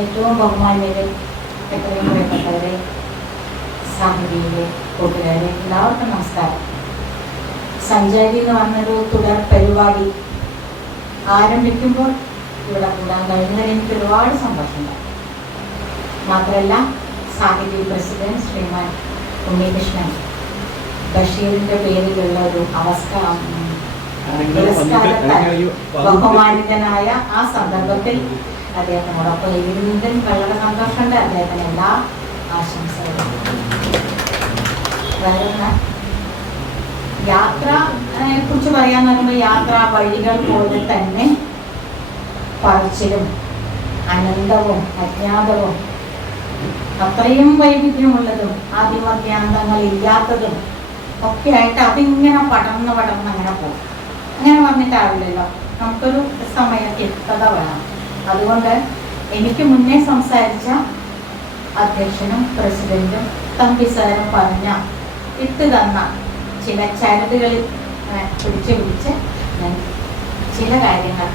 ഏറ്റവും ബഹുമാന്യരെ, എത്രയും പ്രിയപ്പെട്ടവരെ, സാഹിതിയിലെ കൂട്ടുകാരെ, എല്ലാവർക്കും നമസ്കാരം. സഞ്ചാരി എന്ന് പറഞ്ഞൊരു തുടർ പരിപാടി ആരംഭിക്കുമ്പോൾ ഇവിടെ കൂടാൻ കഴിഞ്ഞതിൽ എനിക്ക് ഒരുപാട് സന്തോഷമുണ്ട്. മാത്രമല്ല, സാഹിതി പ്രസിഡന്റ് ശ്രീമാൻ ഉണ്ണികൃഷ്ണൻ ബഷീറിന്റെ പേരിലുള്ള ഒരു പുരസ്കാരത്താൽ ബഹുമാനിതനായ ആ സന്ദർഭത്തിൽ അദ്ദേഹത്തിനോടൊപ്പം ഇരുന്നതിൽ വളരെ സന്തോഷമുണ്ട്. അദ്ദേഹത്തിന് എല്ലാ ആശംസകളും. യാത്രയെ കുറിച്ച് പറയാന്ന് പറയുമ്പോൾ യാത്രാ വഴികൾ പോലെ തന്നെ പറച്ചിലും അനന്തവും അജ്ഞാതവും അത്രയും വൈവിധ്യമുള്ളതും ആദിമധ്യാന്തങ്ങൾ ഇല്ലാത്തതും ഒക്കെ ആയിട്ട് അതിങ്ങനെ പടർന്ന് അങ്ങനെ പോകും. അങ്ങനെ പറഞ്ഞിട്ടാവില്ലല്ലോ, നമുക്കൊരു സമയക്ലിപ്തത വേണം. അതുകൊണ്ട് എനിക്ക് മുന്നേ സംസാരിച്ച അധ്യക്ഷനും പ്രസിഡന്റും തമ്പി സാറും പറഞ്ഞ ഇട്ട് തന്ന ചില ചരടുകളിൽ പിടിച്ച് ഞാൻ ചില കാര്യങ്ങൾ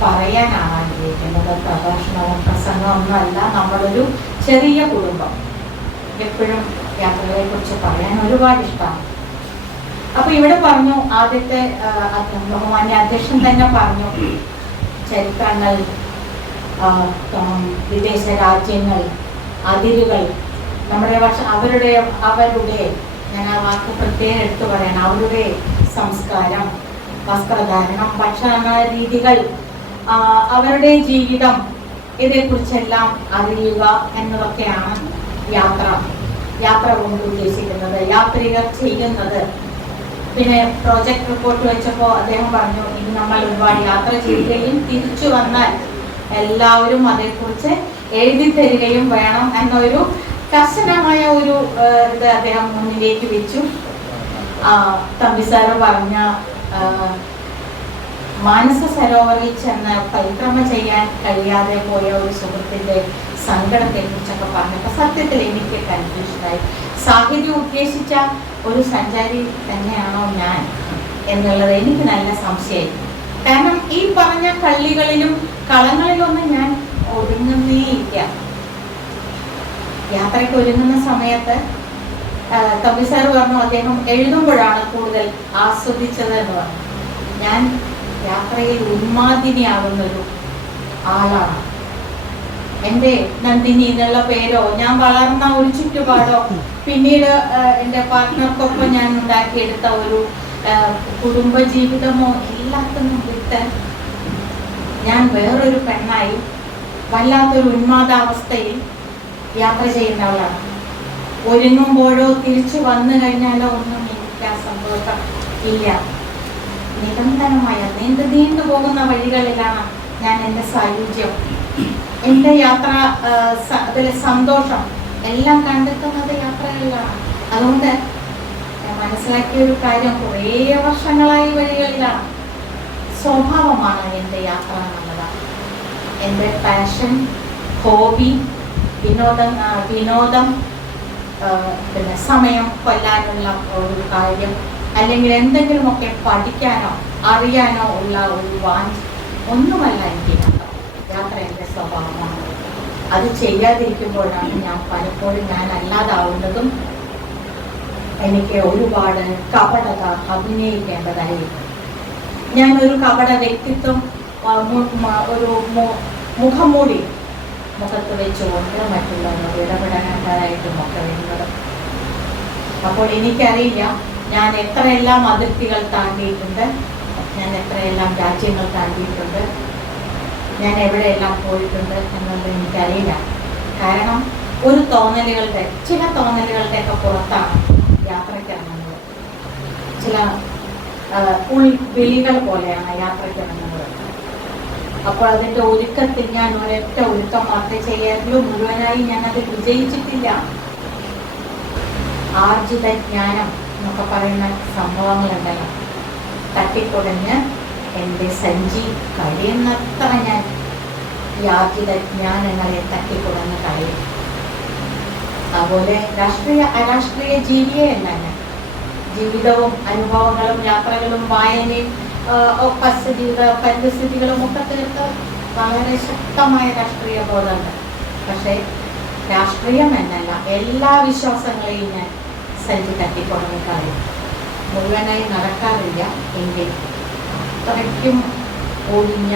പറയാനാണ് ആഗ്രഹിക്കുന്നത്. പ്രഭാഷണവും പ്രസംഗമൊന്നുമല്ല, നമ്മളൊരു ചെറിയ കുടുംബം. എപ്പോഴും യാത്രകളെ കുറിച്ച് പറയാൻ ഒരുപാട് ഇഷ്ടമാണ്. അപ്പൊ ഇവിടെ പറഞ്ഞു, ആദ്യത്തെ ബഹുമാന്യ അധ്യക്ഷൻ തന്നെ പറഞ്ഞു, ചരിത്രങ്ങൾ, വിദേശ രാജ്യങ്ങൾ, അതിരുകൾ, നമ്മുടെ അവരുടെ ഞാൻ ആ വാക്ക് പ്രത്യേകം എടുത്തു പറയണം, അവരുടെ സംസ്കാരം, വസ്ത്രധാരണം, ഭക്ഷണ രീതികൾ, അവരുടെ ജീവിതം, ഇതേക്കുറിച്ചെല്ലാം അറിയുക എന്നതൊക്കെയാണ് യാത്ര കൊണ്ട് ഉദ്ദേശിക്കുന്നത്, യാത്രികർ ചെയ്യുന്നത്. പിന്നെ പ്രോജക്ട് റിപ്പോർട്ട് വെച്ചപ്പോൾ അദ്ദേഹം പറഞ്ഞു, ഇനി നമ്മൾ ഒരുപാട് യാത്ര ചെയ്യുകയും തിരിച്ചു വന്നാൽ എല്ലാവരും അതേക്കുറിച്ച് എഴുതി തരികയും വേണം എന്നൊരു കർശനമായ ഒരു ഇത് അദ്ദേഹം മുന്നിലേക്ക് വെച്ചു. തമ്പിസാറ് പറഞ്ഞ മാനസ സരോവറിൽ ചെന്ന് പരിക്രമ ചെയ്യാൻ കഴിയാതെ പോയ ഒരു സുഹൃത്തിന്റെ സങ്കടത്തെ കുറിച്ചൊക്കെ പറഞ്ഞപ്പോൾ സത്യത്തിൽ എനിക്ക് കൺഫ്യൂഷനായി. സാഹിത്യം ഉദ്ദേശിച്ച ഒരു സഞ്ചാരി തന്നെയാണോ ഞാൻ എന്നുള്ളത് എനിക്ക് നല്ല സംശയമായി. കാരണം ഈ പറഞ്ഞ കള്ളികളിലും കളങ്ങളിലൊന്നും ഞാൻ ഒതുങ്ങുന്നേ ഇല്ല. യാത്രയ്ക്ക് ഒരുങ്ങുന്ന സമയത്ത് കവിസാർ പറഞ്ഞു, അദ്ദേഹം എഴുതുമ്പോഴാണ് കൂടുതൽ ആസ്വദിച്ചത് എന്ന് പറഞ്ഞു. ഞാൻ യാത്രയിൽ ഉന്മാദിനിയാകുന്നൊരു ആളാണ്. എൻ്റെ നന്ദിനി എന്നുള്ള പേരോ ഞാൻ വളർന്ന ഒരു ചുറ്റുപാടോ പിന്നീട് എൻ്റെ പാർട്ട്ണർക്കൊപ്പം ഞാൻ ഉണ്ടാക്കിയെടുത്ത ഒരു കുടുംബജീവിതമോ എല്ലാത്തിനും വിട്ട് ഞാൻ വേറൊരു പെണ്ണായി വല്ലാത്തൊരു ഉന്മാദാവസ്ഥയിൽ യാത്ര ചെയ്യുന്നവളാണ്. ഒരുങ്ങുമ്പോഴോ തിരിച്ചു വന്നു കഴിഞ്ഞാലോ ഒന്നും എനിക്ക് ആ സന്തോഷം ഇല്ല. നിരന്തരമായ നീണ്ടു പോകുന്ന വഴികളിലാണ് ഞാൻ എൻ്റെ സായുജ്യം, എൻ്റെ യാത്ര, അതിലെ സന്തോഷം എല്ലാം കണ്ടെത്തുന്നത് യാത്രകളിലാണ്. അതുകൊണ്ട് ഞാൻ മനസ്സിലാക്കിയ ഒരു കാര്യം, കുറേ വർഷങ്ങളായി വഴികളിലാണ്. സ്വഭാവമാണ് എൻ്റെ യാത്ര എന്നുള്ളതാണ്. എൻ്റെ പാഷൻ, ഹോബി, വിനോദം, പിന്നെ സമയം കൊല്ലാനുള്ള ഒരു കാര്യം, അല്ലെങ്കിൽ എന്തെങ്കിലുമൊക്കെ പഠിക്കാനോ അറിയാനോ ഉള്ള ഒരു വാഞ്ച് ഒന്നുമല്ല എനിക്ക് യാത്ര എൻ്റെ സ്വഭാവമാണ്. അത് ചെയ്യാതിരിക്കുമ്പോഴാണ് ഞാൻ പലപ്പോഴും ഞാൻ അല്ലാതാവുന്നതും എനിക്ക് ഒരുപാട് കപടത അഭിനയിക്കേണ്ടതായി. ഞാനൊരു കപട വ്യക്തിത്വം, ഒരു മുഖംമൂടി മുഖത്ത് വെച്ചുകൊണ്ട് മറ്റുള്ളവരോട് ഇടപെടാനായിട്ടും ഒക്കെ വരുന്നത്. അപ്പോൾ എനിക്കറിയില്ല ഞാൻ എത്രയെല്ലാം അതിർത്തികൾ താണ്ടിയിട്ടുണ്ട്, ഞാൻ എത്രയെല്ലാം രാജ്യങ്ങൾ താണ്ടിയിട്ടുണ്ട്, ഞാൻ എവിടെയെല്ലാം പോയിട്ടുണ്ട് എന്നുള്ളത് എനിക്കറിയില്ല. കാരണം ചില തോന്നലുകളുടെയൊക്കെ പുറത്താണ് യാത്രയ്ക്കിറങ്ങുന്നത്. ചില ഉൾവിളികൾ പോലെയാണ് യാത്രയ്ക്കിറങ്ങുന്നത്. അപ്പോൾ അതിൻ്റെ ഒരുക്കത്തിൽ ഞാൻ ഒരൊറ്റ ഒരുക്കം മാത്രമേ ചെയ്യാറുള്ളൂ. മുഴുവനായി ഞാനത് വിജയിച്ചിട്ടില്ല. ആർജിത ജ്ഞാനം എന്നൊക്കെ പറയുന്ന സംഭവങ്ങളുണ്ടല്ലോ, തട്ടിക്കുടഞ്ഞ് എൻ്റെ സഞ്ചി കഴിയുന്നത്ര ഞാൻ ഈ ആർജിത ജ്ഞാനങ്ങളെ തട്ടിക്കുടഞ്ഞ് കഴിയും. അതുപോലെ അരാഷ്ട്രീയ ജീവിയെയല്ല ഞാൻ. ജീവിതവും അനുഭവങ്ങളും യാത്രകളും വായനയും പരിസ്ഥിതികളും ഒക്കെ തീർത്ത് വളരെ ശക്തമായ രാഷ്ട്രീയ ബോധമുണ്ട്. പക്ഷേ രാഷ്ട്രീയം എന്നല്ല, എല്ലാ വിശ്വാസങ്ങളെയും ഞാൻ സഞ്ചി തട്ടിക്കൊടുന്ന കാര്യം മുഴുവനായി നടക്കാറില്ല എങ്കിൽ അത്രയ്ക്കും ഒഴിഞ്ഞ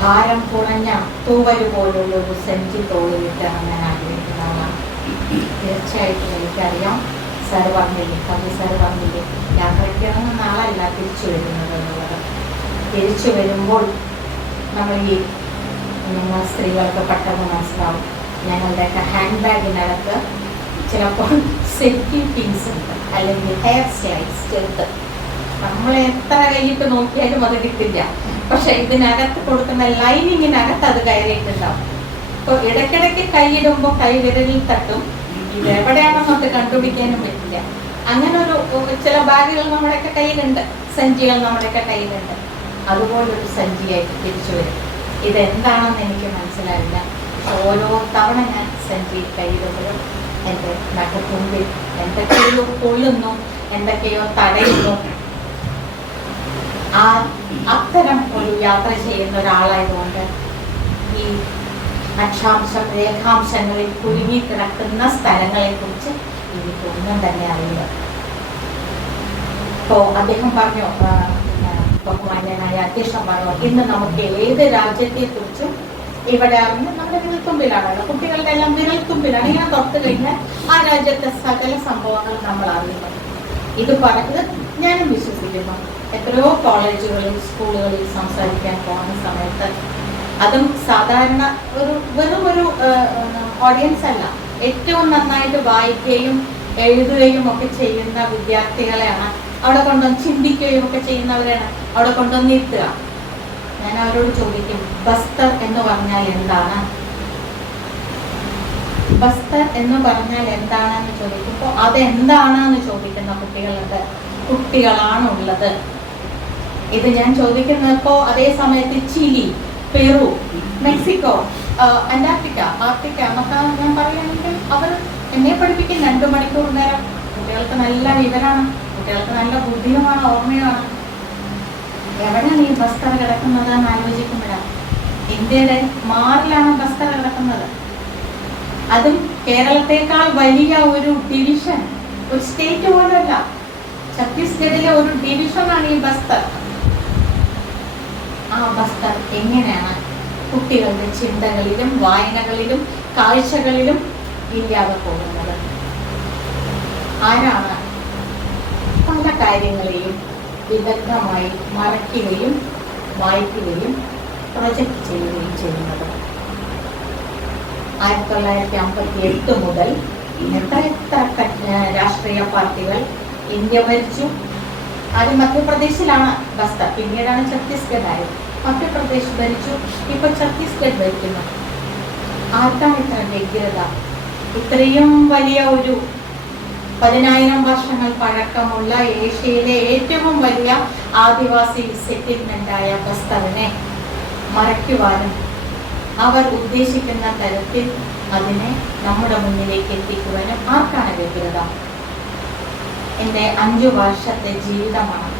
ഭാരം കുറഞ്ഞ തൂവല് പോലുള്ള ഒരു സഞ്ചി തോളിലിട്ടാണ് ഞാൻ ആഗ്രഹിക്കുന്ന ആളാണ്. തീർച്ചയായിട്ടും എനിക്കറിയാം, സാർ പറഞ്ഞില്ലേ, കവി സാർ പറഞ്ഞില്ലേ, യാത്രയ്ക്ക് ഇറങ്ങുന്ന ആളല്ല തിരിച്ചു വരുന്നത് എന്നുള്ളത്. തിരിച്ചു വരുമ്പോൾ നമ്മൾ ഈ നിങ്ങൾ സ്ത്രീകൾക്ക് പെട്ടെന്ന് മനസ്സിലാവും, ഞങ്ങളുടെയൊക്കെ ഹാൻഡ് ബാഗിനകത്ത് ചിലപ്പോൾ സേഫ്റ്റി പിൻസ് ഉണ്ട്, അല്ലെങ്കിൽ ഹെയർ സ്റ്റൈൽസ് ചെറുത്. നമ്മൾ എത്ര കൈയിട്ട് നോക്കിയാലും അത് കിട്ടില്ല. പക്ഷെ ഇതിനകത്ത് കൊടുക്കുന്ന ലൈനിങ്ങിനകത്ത് അത് കയറിയിട്ടുണ്ടാവും. അപ്പോൾ ഇടയ്ക്കിടയ്ക്ക് കൈയിടുമ്പോൾ കൈ വിരലിൽ തട്ടും, ഇത് എവിടെയാണെന്നൊക്കെ കണ്ടുപിടിക്കാനും പറ്റില്ല. അങ്ങനെ ഒരു ചില ബാഗുകൾ നമ്മുടെയൊക്കെ കയ്യിലുണ്ട്, സഞ്ചികൾ നമ്മുടെയൊക്കെ കയ്യിലുണ്ട്. അതുപോലൊരു സഞ്ചിയായിട്ട് തിരിച്ചു വരും. ഇതെന്താണെന്ന് എനിക്ക് മനസ്സിലായില്ല. ഓരോ തവണ ഞാൻ സഞ്ചി കയ്യിടുമ്പോഴും എൻ്റെ നഖത്തുമ്പിൽ എന്തൊക്കെയോ കൊള്ളുന്നു, എന്തൊക്കെയോ തടയുന്നു. അത്തരം ഒരു യാത്ര ചെയ്യുന്ന ഒരാളായതുകൊണ്ട് ഈ അക്ഷാംശം രേഖാംശങ്ങളിൽ കുരുങ്ങിക്കിടക്കുന്ന സ്ഥലങ്ങളെ കുറിച്ച് എനിക്കൊന്നും തന്നെ അറിയില്ല. ഇപ്പോ അദ്ദേഹം പറഞ്ഞു, ബഹുമാന്യനായ അധ്യക്ഷൻ പറഞ്ഞു, ഇന്ന് നമുക്ക് ഏത് രാജ്യത്തെ കുറിച്ചും ഇവിടെ നമ്മുടെ വിരൽത്തുമ്പിലാണല്ലോ, കുട്ടികളുടെ എല്ലാം വിരൽത്തുമ്പിലാണ്. ഇങ്ങനെ തൊട്ട് കഴിഞ്ഞാൽ ആ രാജ്യത്തെ സകല സംഭവങ്ങൾ നമ്മൾ അറിയുന്നു. ഇത് പറഞ്ഞത് ഞാനും വിശ്വസിക്കുന്നു. എത്രയോ കോളേജുകളിൽ സ്കൂളുകളിൽ സംസാരിക്കാൻ പോകുന്ന സമയത്ത്, അതും സാധാരണ വെറും ഒരു ഓഡിയൻസ് അല്ല, ഏറ്റവും നന്നായിട്ട് വായിക്കുകയും എഴുതുകയും ഒക്കെ ചെയ്യുന്ന വിദ്യാർത്ഥികളെയാണ് അവിടെ കൊണ്ടുവന്ന്, ചിന്തിക്കുകയും ഒക്കെ ചെയ്യുന്നവരാണ് അവിടെ കൊണ്ടുവന്ന് ഇരുത്തുക. ഞാൻ അവരോട് ചോദിക്കും, ബസ്തർ എന്ന് പറഞ്ഞാൽ എന്താണ്, ബസ്തർ എന്ന് പറഞ്ഞാൽ എന്താണെന്ന് ചോദിക്കുമ്പോൾ അതെന്താണെന്ന് ചോദിക്കുന്ന കുട്ടികളാണുള്ളത്. ഇത് ഞാൻ ചോദിക്കുന്നപ്പോൾ അതേ സമയത്ത് ചിലി, പെറു, മെക്സിക്കോ, അന്റാർട്ടിക്ക, ആർട്ടിക്ക എന്നൊക്കെ ഞാൻ പറയുകയാണെങ്കിൽ അവർ എന്നെ പഠിപ്പിക്കും 2 മണിക്കൂർ നേരം. കുട്ടികൾക്ക് നല്ല വിവരമാണ്, കുട്ടികൾക്ക് നല്ല ബുദ്ധിയുമാണ്, ഓർമ്മയുമാണ്. എവിടെയാണ് ഈ ബസ്തർ കിടക്കുന്നതെന്ന് ആലോചിക്കുമ്പോഴാണ് ഇന്ത്യയുടെ മാറിലാണ് ബസ്തർ കിടക്കുന്നത്. അതും കേരളത്തെക്കാൾ വലിയ ഒരു ഡിവിഷൻ, ഒരു സ്റ്റേറ്റ് പോലുമല്ല, ഛത്തീസ്ഗഡിലെ ഒരു ഡിവിഷനാണ് ഈ ബസ്തർ. ആ ബസ്തർ എങ്ങനെയാണ് കുട്ടികളുടെ ചിന്തകളിലും വായനകളിലും കാഴ്ചകളിലും ഇല്ലാതെ പോകുന്നത്? ആരാണ് പല കാര്യങ്ങളെയും വിദഗ്ധമായി മറയ്ക്കുകയും വായിക്കുകയും പ്രൊജക്റ്റ് ചെയ്യുകയും ചെയ്യുന്നത്? 1958 മുതൽ എത്ര രാഷ്ട്രീയ പാർട്ടികൾ ഇന്ത്യ ഭരിച്ചു. ആദ്യം മധ്യപ്രദേശിലാണ് ബസ്തർ, പിന്നീടാണ് ഛത്തീസ്ഗഡ് ആയത്. മധ്യപ്രദേശ് ഭരിച്ചു, ഇപ്പൊ ഛത്തീസ്ഗഡ് ഭരിക്കുന്നു. ആർക്കാണ് ഇത്ര വ്യഗ്രത? ഇത്രയും വലിയ ഒരു 10,000 വർഷങ്ങൾ പഴക്കമുള്ള ഏഷ്യയിലെ ഏറ്റവും വലിയ ആദിവാസി സെറ്റിൽമെന്റായ ബസ്തറിനെ മറയ്ക്കുവാനും അവർ ഉദ്ദേശിക്കുന്ന തരത്തിൽ അതിനെ നമ്മുടെ മുന്നിലേക്ക് എത്തിക്കുവാനും ആർക്കാണ് വ്യഗ്രത? എൻ്റെ 5 വർഷത്തെ ജീവിതമാണ്.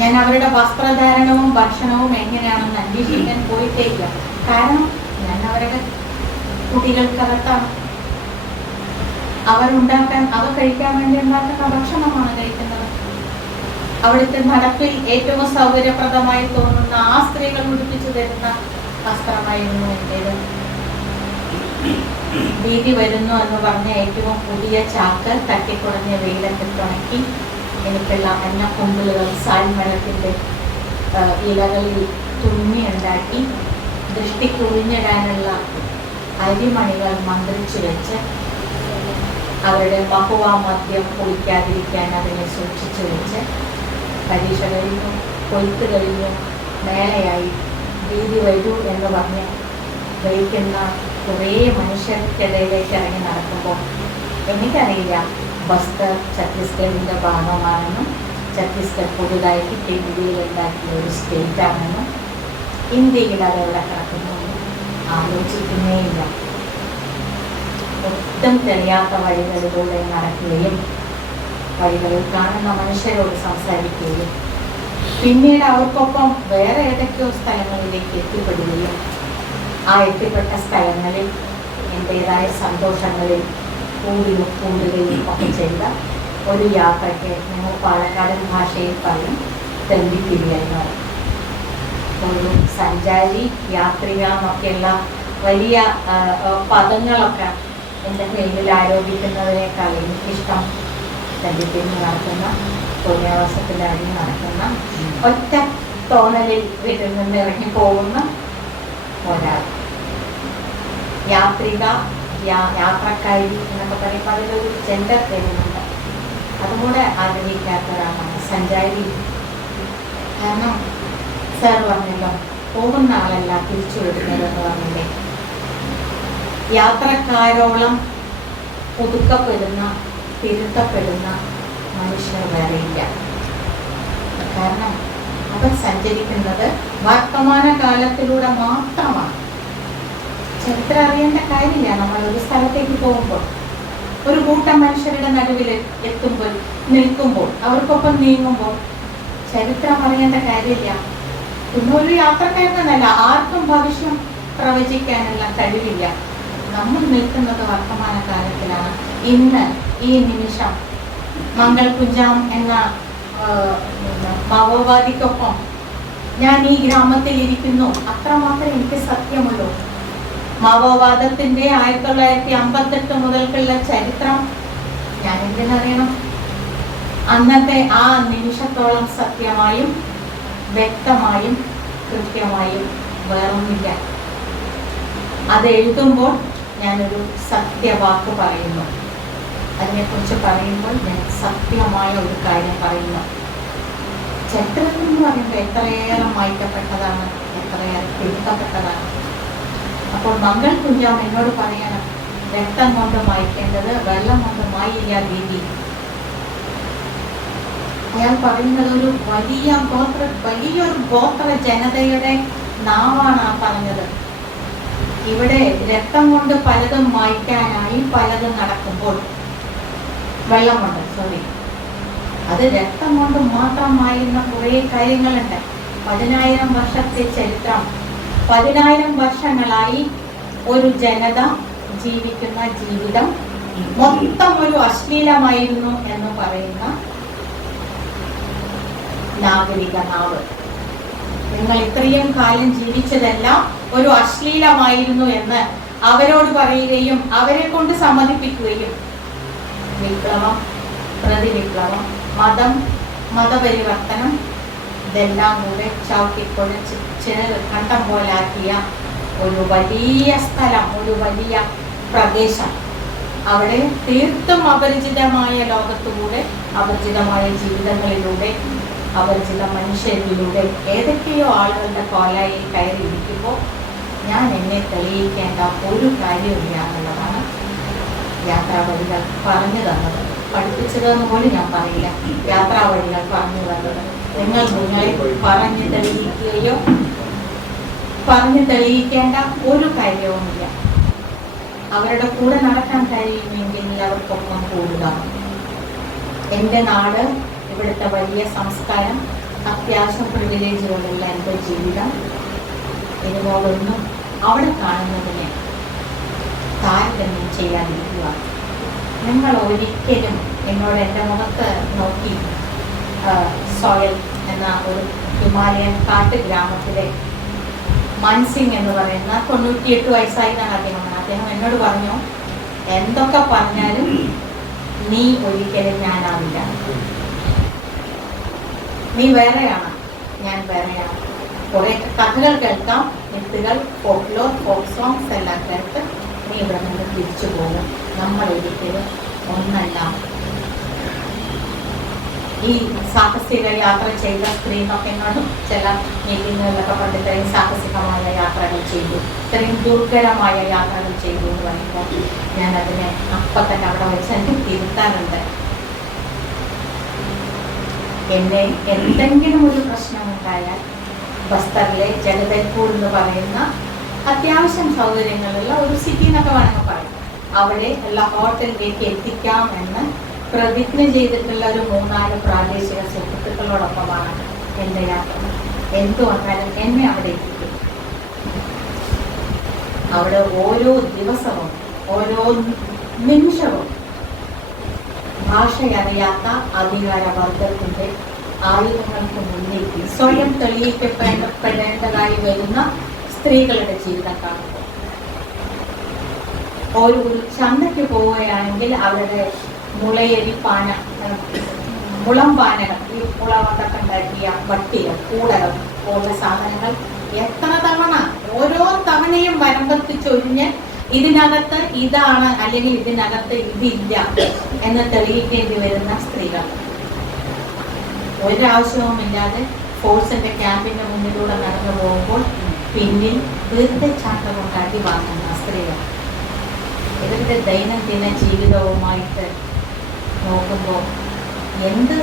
ഞാൻ അവരുടെ വസ്ത്രധാരണവും ഭക്ഷണവും എങ്ങനെയാണെന്ന് അന്വേഷിക്കാൻ പോയിട്ടേയില്ല. കാരണം ഞാൻ അവരുടെ കുട്ടികൾക്കകത്താണ്. അവർ കഴിക്കാൻ വേണ്ടി ഉണ്ടാക്കുന്ന ഭക്ഷണമാണ് കഴിക്കുന്നത്. അവിടുത്തെ നടപ്പിൽ ഏറ്റവും സൗകര്യപ്രദമായി തോന്നുന്ന ആ സ്ത്രീകൾ ഉടുപ്പിച്ചു തരുന്ന വസ്ത്രമായിരുന്നു എൻ്റേത്. ഭീതി വരുന്നു എന്ന് പറഞ്ഞ ഏറ്റവും പുതിയ ചാക്ക് തട്ടിക്കുറഞ്ഞ വെയിലത്ത് തുണക്കി എനിക്കുള്ള എണ്ണക്കുമ്പിളുകൾ സാൽമരത്തിൻ്റെ ഇലകളിൽ തുന്നിയുണ്ടാക്കി ദൃഷ്ടിക്കുഴിഞ്ഞിടാനുള്ള അരിമണികൾ മന്ത്രിച്ചു വെച്ച് അവരുടെ ബഹുവാമദ്യം കുളിക്കാതിരിക്കാൻ അതിനെ സൂക്ഷിച്ചു വെച്ച് പരീക്ഷ കഴിഞ്ഞു, കൊയ്ത്ത് കഴിഞ്ഞു, മേളയായി, ഭീതി വരൂ എന്ന് പറഞ്ഞ് വഹിക്കുന്ന കുറേ മനുഷ്യർക്കിടയിലേക്ക് ഇറങ്ങി നടക്കുമ്പോൾ എനിക്കറിയില്ല ബസ്തർ ഛത്തീസ്ഗഡിൻ്റെ ഭാഗമാണെന്നും ഛത്തീസ്ഗഡ് പുതുതായിട്ട് ഇന്ത്യയിൽ ഉണ്ടാക്കിയ ഒരു സ്റ്റേറ്റാണെന്നും ഇന്ത്യയിൽ അതെവിടെ കിടക്കുന്നുവെന്നും ആലോചിക്കുന്നേയില്ല. ഒട്ടും തെളിയാത്ത വഴികളിലൂടെ നടക്കുകയും വഴികളിൽ കാണുന്ന മനുഷ്യരോട് സംസാരിക്കുകയും പിന്നീട് അവർക്കൊപ്പം വേറെ ഏതൊക്കെയോ സ്ഥലങ്ങളിലേക്ക് എത്തിപ്പെടുകയും ആ എത്തിപ്പെട്ട സ്ഥലങ്ങളിൽ എൻ്റെതായ സന്തോഷങ്ങളിൽ കൂടുകയും ഒക്കെ ചെയ്ത ഒരു യാത്രയ്ക്ക് ഞങ്ങൾ പാലക്കാടൻ ഭാഷയിൽ പറയും തെണ്ടിത്തിരിയെന്ന് പറയും. ഒരു സഞ്ചാരി, യാത്രിക എന്നൊക്കെയുള്ള വലിയ പദങ്ങളൊക്കെ എൻ്റെ കയ്യിൽ ആരോപിക്കുന്നതിനേക്കാൾ എനിക്കിഷ്ടം തെണ്ടിത്തിരിഞ്ഞ് നടക്കുന്ന, പുണ്യവാസത്തിലറിഞ്ഞ് നടക്കുന്ന, ഒറ്റ തോന്നലിൽ വീട്ടിൽ നിന്ന് ഇറങ്ങി പോകുന്ന ഒരാൾ. യാത്രിക, യാത്രക്കാരി എന്നൊക്കെ പറയുമ്പോൾ അതിലൊരു ജെൻഡർ വരുന്നുണ്ട്. അതുകൂടെ ആഗ്രഹിക്കാത്ത ഒരാളാണ് സഞ്ചാരി. കാരണം സാർ പറഞ്ഞല്ലോ, പോകുന്ന ആളല്ല തിരിച്ചു വിടുന്നതെന്ന് പറഞ്ഞില്ലേ. യാത്രക്കാരോളം പുതുക്കപ്പെടുന്ന, തിരുത്തപ്പെടുന്ന മനുഷ്യർ വേറെയില്ല. കാരണം അവർ സഞ്ചരിക്കുന്നത് വർത്തമാന കാലത്തിലൂടെ മാത്രമാണ്. ചരിത്രം അറിയേണ്ട കാര്യമില്ല. നമ്മൾ ഒരു സ്ഥലത്തേക്ക് പോകുമ്പോൾ, ഒരു കൂട്ടം മനുഷ്യരുടെ നടുവിൽ എത്തുമ്പോൾ, നിൽക്കുമ്പോൾ, അവർക്കൊപ്പം നീങ്ങുമ്പോൾ ചരിത്രം അറിയേണ്ട കാര്യമില്ല. പിന്നെ ഒരു യാത്രക്കാരനല്ല, ആർക്കും ഭവിഷ്യം പ്രവചിക്കാനുള്ള കഴിവില്ല. നമ്മൾ നിൽക്കുന്നത് വർത്തമാന കാലത്തിലാണ്. ഇന്ന് ഈ നിമിഷം മംഗൾകുഞ്ചാം എന്ന മാവോവാദിക്കൊപ്പം ഞാൻ ഈ ഗ്രാമത്തിൽ ഇരിക്കുന്നു, അത്രമാത്രം എനിക്ക് സത്യമുള്ളൂ. മാവോവാദത്തിന്റെ 1958 മുതൽക്കുള്ള ചരിത്രം ഞാൻ എന്തിനറിയണം? അന്നത്തെ ആ നിമിഷത്തോളം സത്യമായും വ്യക്തമായും കൃത്യമായും വേറൊന്നില്ല. അത് എഴുതുമ്പോൾ ഞാനൊരു സത്യവാക്ക് പറയുന്നു. അതിനെക്കുറിച്ച് പറയുമ്പോൾ ഞാൻ സത്യമായ ഒരു കാര്യം പറയുന്നു. ചരിത്രത്തിൽ എന്ന് പറയുമ്പോൾ എത്രയേറെ മായ്ക്കപ്പെട്ടതാണ്, എത്രയേറെ തിരുത്തപ്പെട്ടതാണ്. അപ്പോൾ മംഗൾകുഞ്ചാം എന്നോട് പറയണം, രക്തം കൊണ്ട് മായ്ക്കേണ്ടത് വെള്ളം കൊണ്ട് മായില്ല ദീദി. അയാൾ പറയുന്നത് ഒരു വലിയൊരു ഗോത്ര ജനതയുടെ നാവാണ് ആ പറഞ്ഞത്. ഇവിടെ രക്തം കൊണ്ട് പലതും മായ്ക്കാനായി പലതും നടക്കുമ്പോൾ, വെള്ളം കൊണ്ട് അത് രക്തം കൊണ്ട് മാത്രം മായുന്ന കുറേ കാര്യങ്ങളുണ്ട്. 10,000 വർഷത്തെ ചരിത്രം, 10,000 വർഷങ്ങളായി ഒരു ജനത ജീവിക്കുന്ന ജീവിതം മൊത്തം ഒരു അശ്ലീലമായിരുന്നു എന്ന് പറയുന്ന നാഗരിക നാവ്. നിങ്ങൾ ഇത്രയും കാലം ജീവിച്ചതെല്ലാം ഒരു അശ്ലീലമായിരുന്നു എന്ന് അവരോട് പറയുകയും അവരെ കൊണ്ട് സമ്മതിപ്പിക്കുകയും, വിപ്ലവം, പ്രതിവിപ്ലവം, മതം, മതപരിവർത്തനം, ഇതെല്ലാം കൂടെ ചവിട്ടിക്കൊഴിച്ച് കണ്ടം പോലാക്കിയ ഒരു വലിയ സ്ഥലം, ഒരു വലിയ പ്രദേശം. അവിടെ തീർത്തും അപരിചിതമായ ലോകത്തുകൂടെ, അപരിചിതമായ ജീവിതങ്ങളിലൂടെ, അപരിചിത മനുഷ്യരിലൂടെ ഏതൊക്കെയോ ആളുകളുടെ കോലായിൽ കയറിയിരിക്കുമ്പോൾ ഞാൻ എന്നെ തെളിയിക്കേണ്ട ഒരു കാര്യമില്ല എന്നുള്ളതാണ് യാത്രാവഴികൾ പറഞ്ഞു തന്നത്. പഠിപ്പിച്ചതെന്ന് പോലും ഞാൻ പറയില്ല, യാത്രാവഴികൾ പറഞ്ഞു തന്നത്. നിങ്ങൾ നിങ്ങളെ പറഞ്ഞു തെളിയിക്കുകയോ പറഞ്ഞു തെളിയിക്കേണ്ട ഒരു കാര്യവുമില്ല. അവരുടെ കൂടെ നടക്കാൻ കഴിയുമെങ്കിൽ അവർക്കൊപ്പം കൂടുക. എൻ്റെ നാട്, ഇവിടുത്തെ വലിയ സംസ്കാരം, അത്യാവശ്യം പ്രിവിലേജുകളുള്ള എൻ്റെ ജീവിതം, ഇതിനോടൊന്നും അവിടെ കാണുന്നതിനെ താരതമ്യം ചെയ്യാതിരിക്കുക. നിങ്ങൾ ഒരിക്കലും എന്നോട് എൻ്റെ മുഖത്ത് നോക്കി സോയൽ എന്ന ഒരു ഹിമാലയൻ കാട്ട് ഗ്രാമത്തിലെ മൻസിംഗ് എന്ന് പറയുന്ന 98 വയസ്സായിട്ടാണ് അദ്ദേഹം എന്നോട് പറഞ്ഞു, എന്തൊക്കെ പറഞ്ഞാലും നീ ഒരിക്കലും ഞാനാവില്ല. നീ വേറെയാണ്, ഞാൻ വേറെയാണ്. കുറെ കഥകൾ കേൾക്കാം, മിത്തുകൾ, ഫോക്ലോർ, ഫോക്ക് സോങ്സ് എല്ലാം കേട്ട് നീ ഇവിടെ നിന്ന് തിരിച്ചു പോകും. നമ്മൾ ഒരിക്കലും ഒന്നല്ല. ഈ സാഹസിക യാത്ര ചെയ്ത സ്ത്രീകളൊക്കെ എന്നോടും ചില മീറ്റിങ്ങുകളിലൊക്കെ പണ്ട് ഇത്രയും സാഹസികമായ യാത്രകൾ ചെയ്തു, ഇത്രയും ദുർഘടമായ യാത്രകൾ ചെയ്തു എന്ന് പറയുമ്പോൾ ഞാൻ അതിനെ അപ്പം തന്നെ അവിടെ വെച്ച് എനിക്ക് തിരുത്താറുണ്ട്. എന്നെ എന്തെങ്കിലും ഒരു പ്രശ്നമുണ്ടായാൽ ബസ്തറിലെ ജഗദൽപൂർ എന്ന് പറയുന്ന അത്യാവശ്യം സൗകര്യങ്ങളുള്ള ഒരു സിറ്റി എന്നൊക്കെ വേണമെങ്കിൽ പറയും, അവിടെ ഉള്ള ഹോട്ടലിലേക്ക് എത്തിക്കാം എന്ന് പ്രതിജ്ഞ ചെയ്തിട്ടുള്ള ഒരു 3-4 പ്രാദേശിക സുഹൃത്തുക്കളോടൊപ്പമാണ് എൻ്റെ യാത്ര. എന്തു വന്നാലും എന്നെ അവിടെ എത്തിക്കും. അവിടെ ഓരോ ദിവസവും ഓരോ നിമിഷവും ഭാഷയറിയാത്ത അധികാരവർഗത്തിന്റെ ആയുധങ്ങൾക്ക് മുന്നിലേക്ക് സ്വയം തെളിയിക്കപ്പെടേണ്ടതായി വരുന്ന സ്ത്രീകളുടെ ജീവിതം കാണുമ്പോൾ, ഒരു ചന്തയ്ക്ക് പോവുകയാണെങ്കിൽ അവരുടെ മുളം പാനകൾ, ഈ മുള കൊണ്ടൊക്കെ ഉണ്ടാക്കിയ വട്ടികൾ, കൂടകൾ പോലുള്ള സാധനങ്ങൾ എത്ര തവണ, ഓരോ തവണയും വരമ്പത്ത് ചൊരിഞ്ഞ് ഇതിനകത്ത് ഇതാണ് അല്ലെങ്കിൽ ഇതിനകത്ത് ഇതില്ല എന്ന് തെളിയിക്കേണ്ടി വരുന്ന സ്ത്രീകൾ. ഒരാവശ്യവുമില്ലാതെ ഫോഴ്സിന്റെ ക്യാമ്പിന്റെ മുന്നിലൂടെ നടന്നു പോകുമ്പോൾ പിന്നിൽ വെറുതെ ചാട്ട കൊണ്ടാക്കി വാങ്ങുന്ന സ്ത്രീകൾ. ഇവരുടെ ദൈനംദിന ജീവിതവുമായിട്ട് നോക്കുമ്പോൾ എന്ത്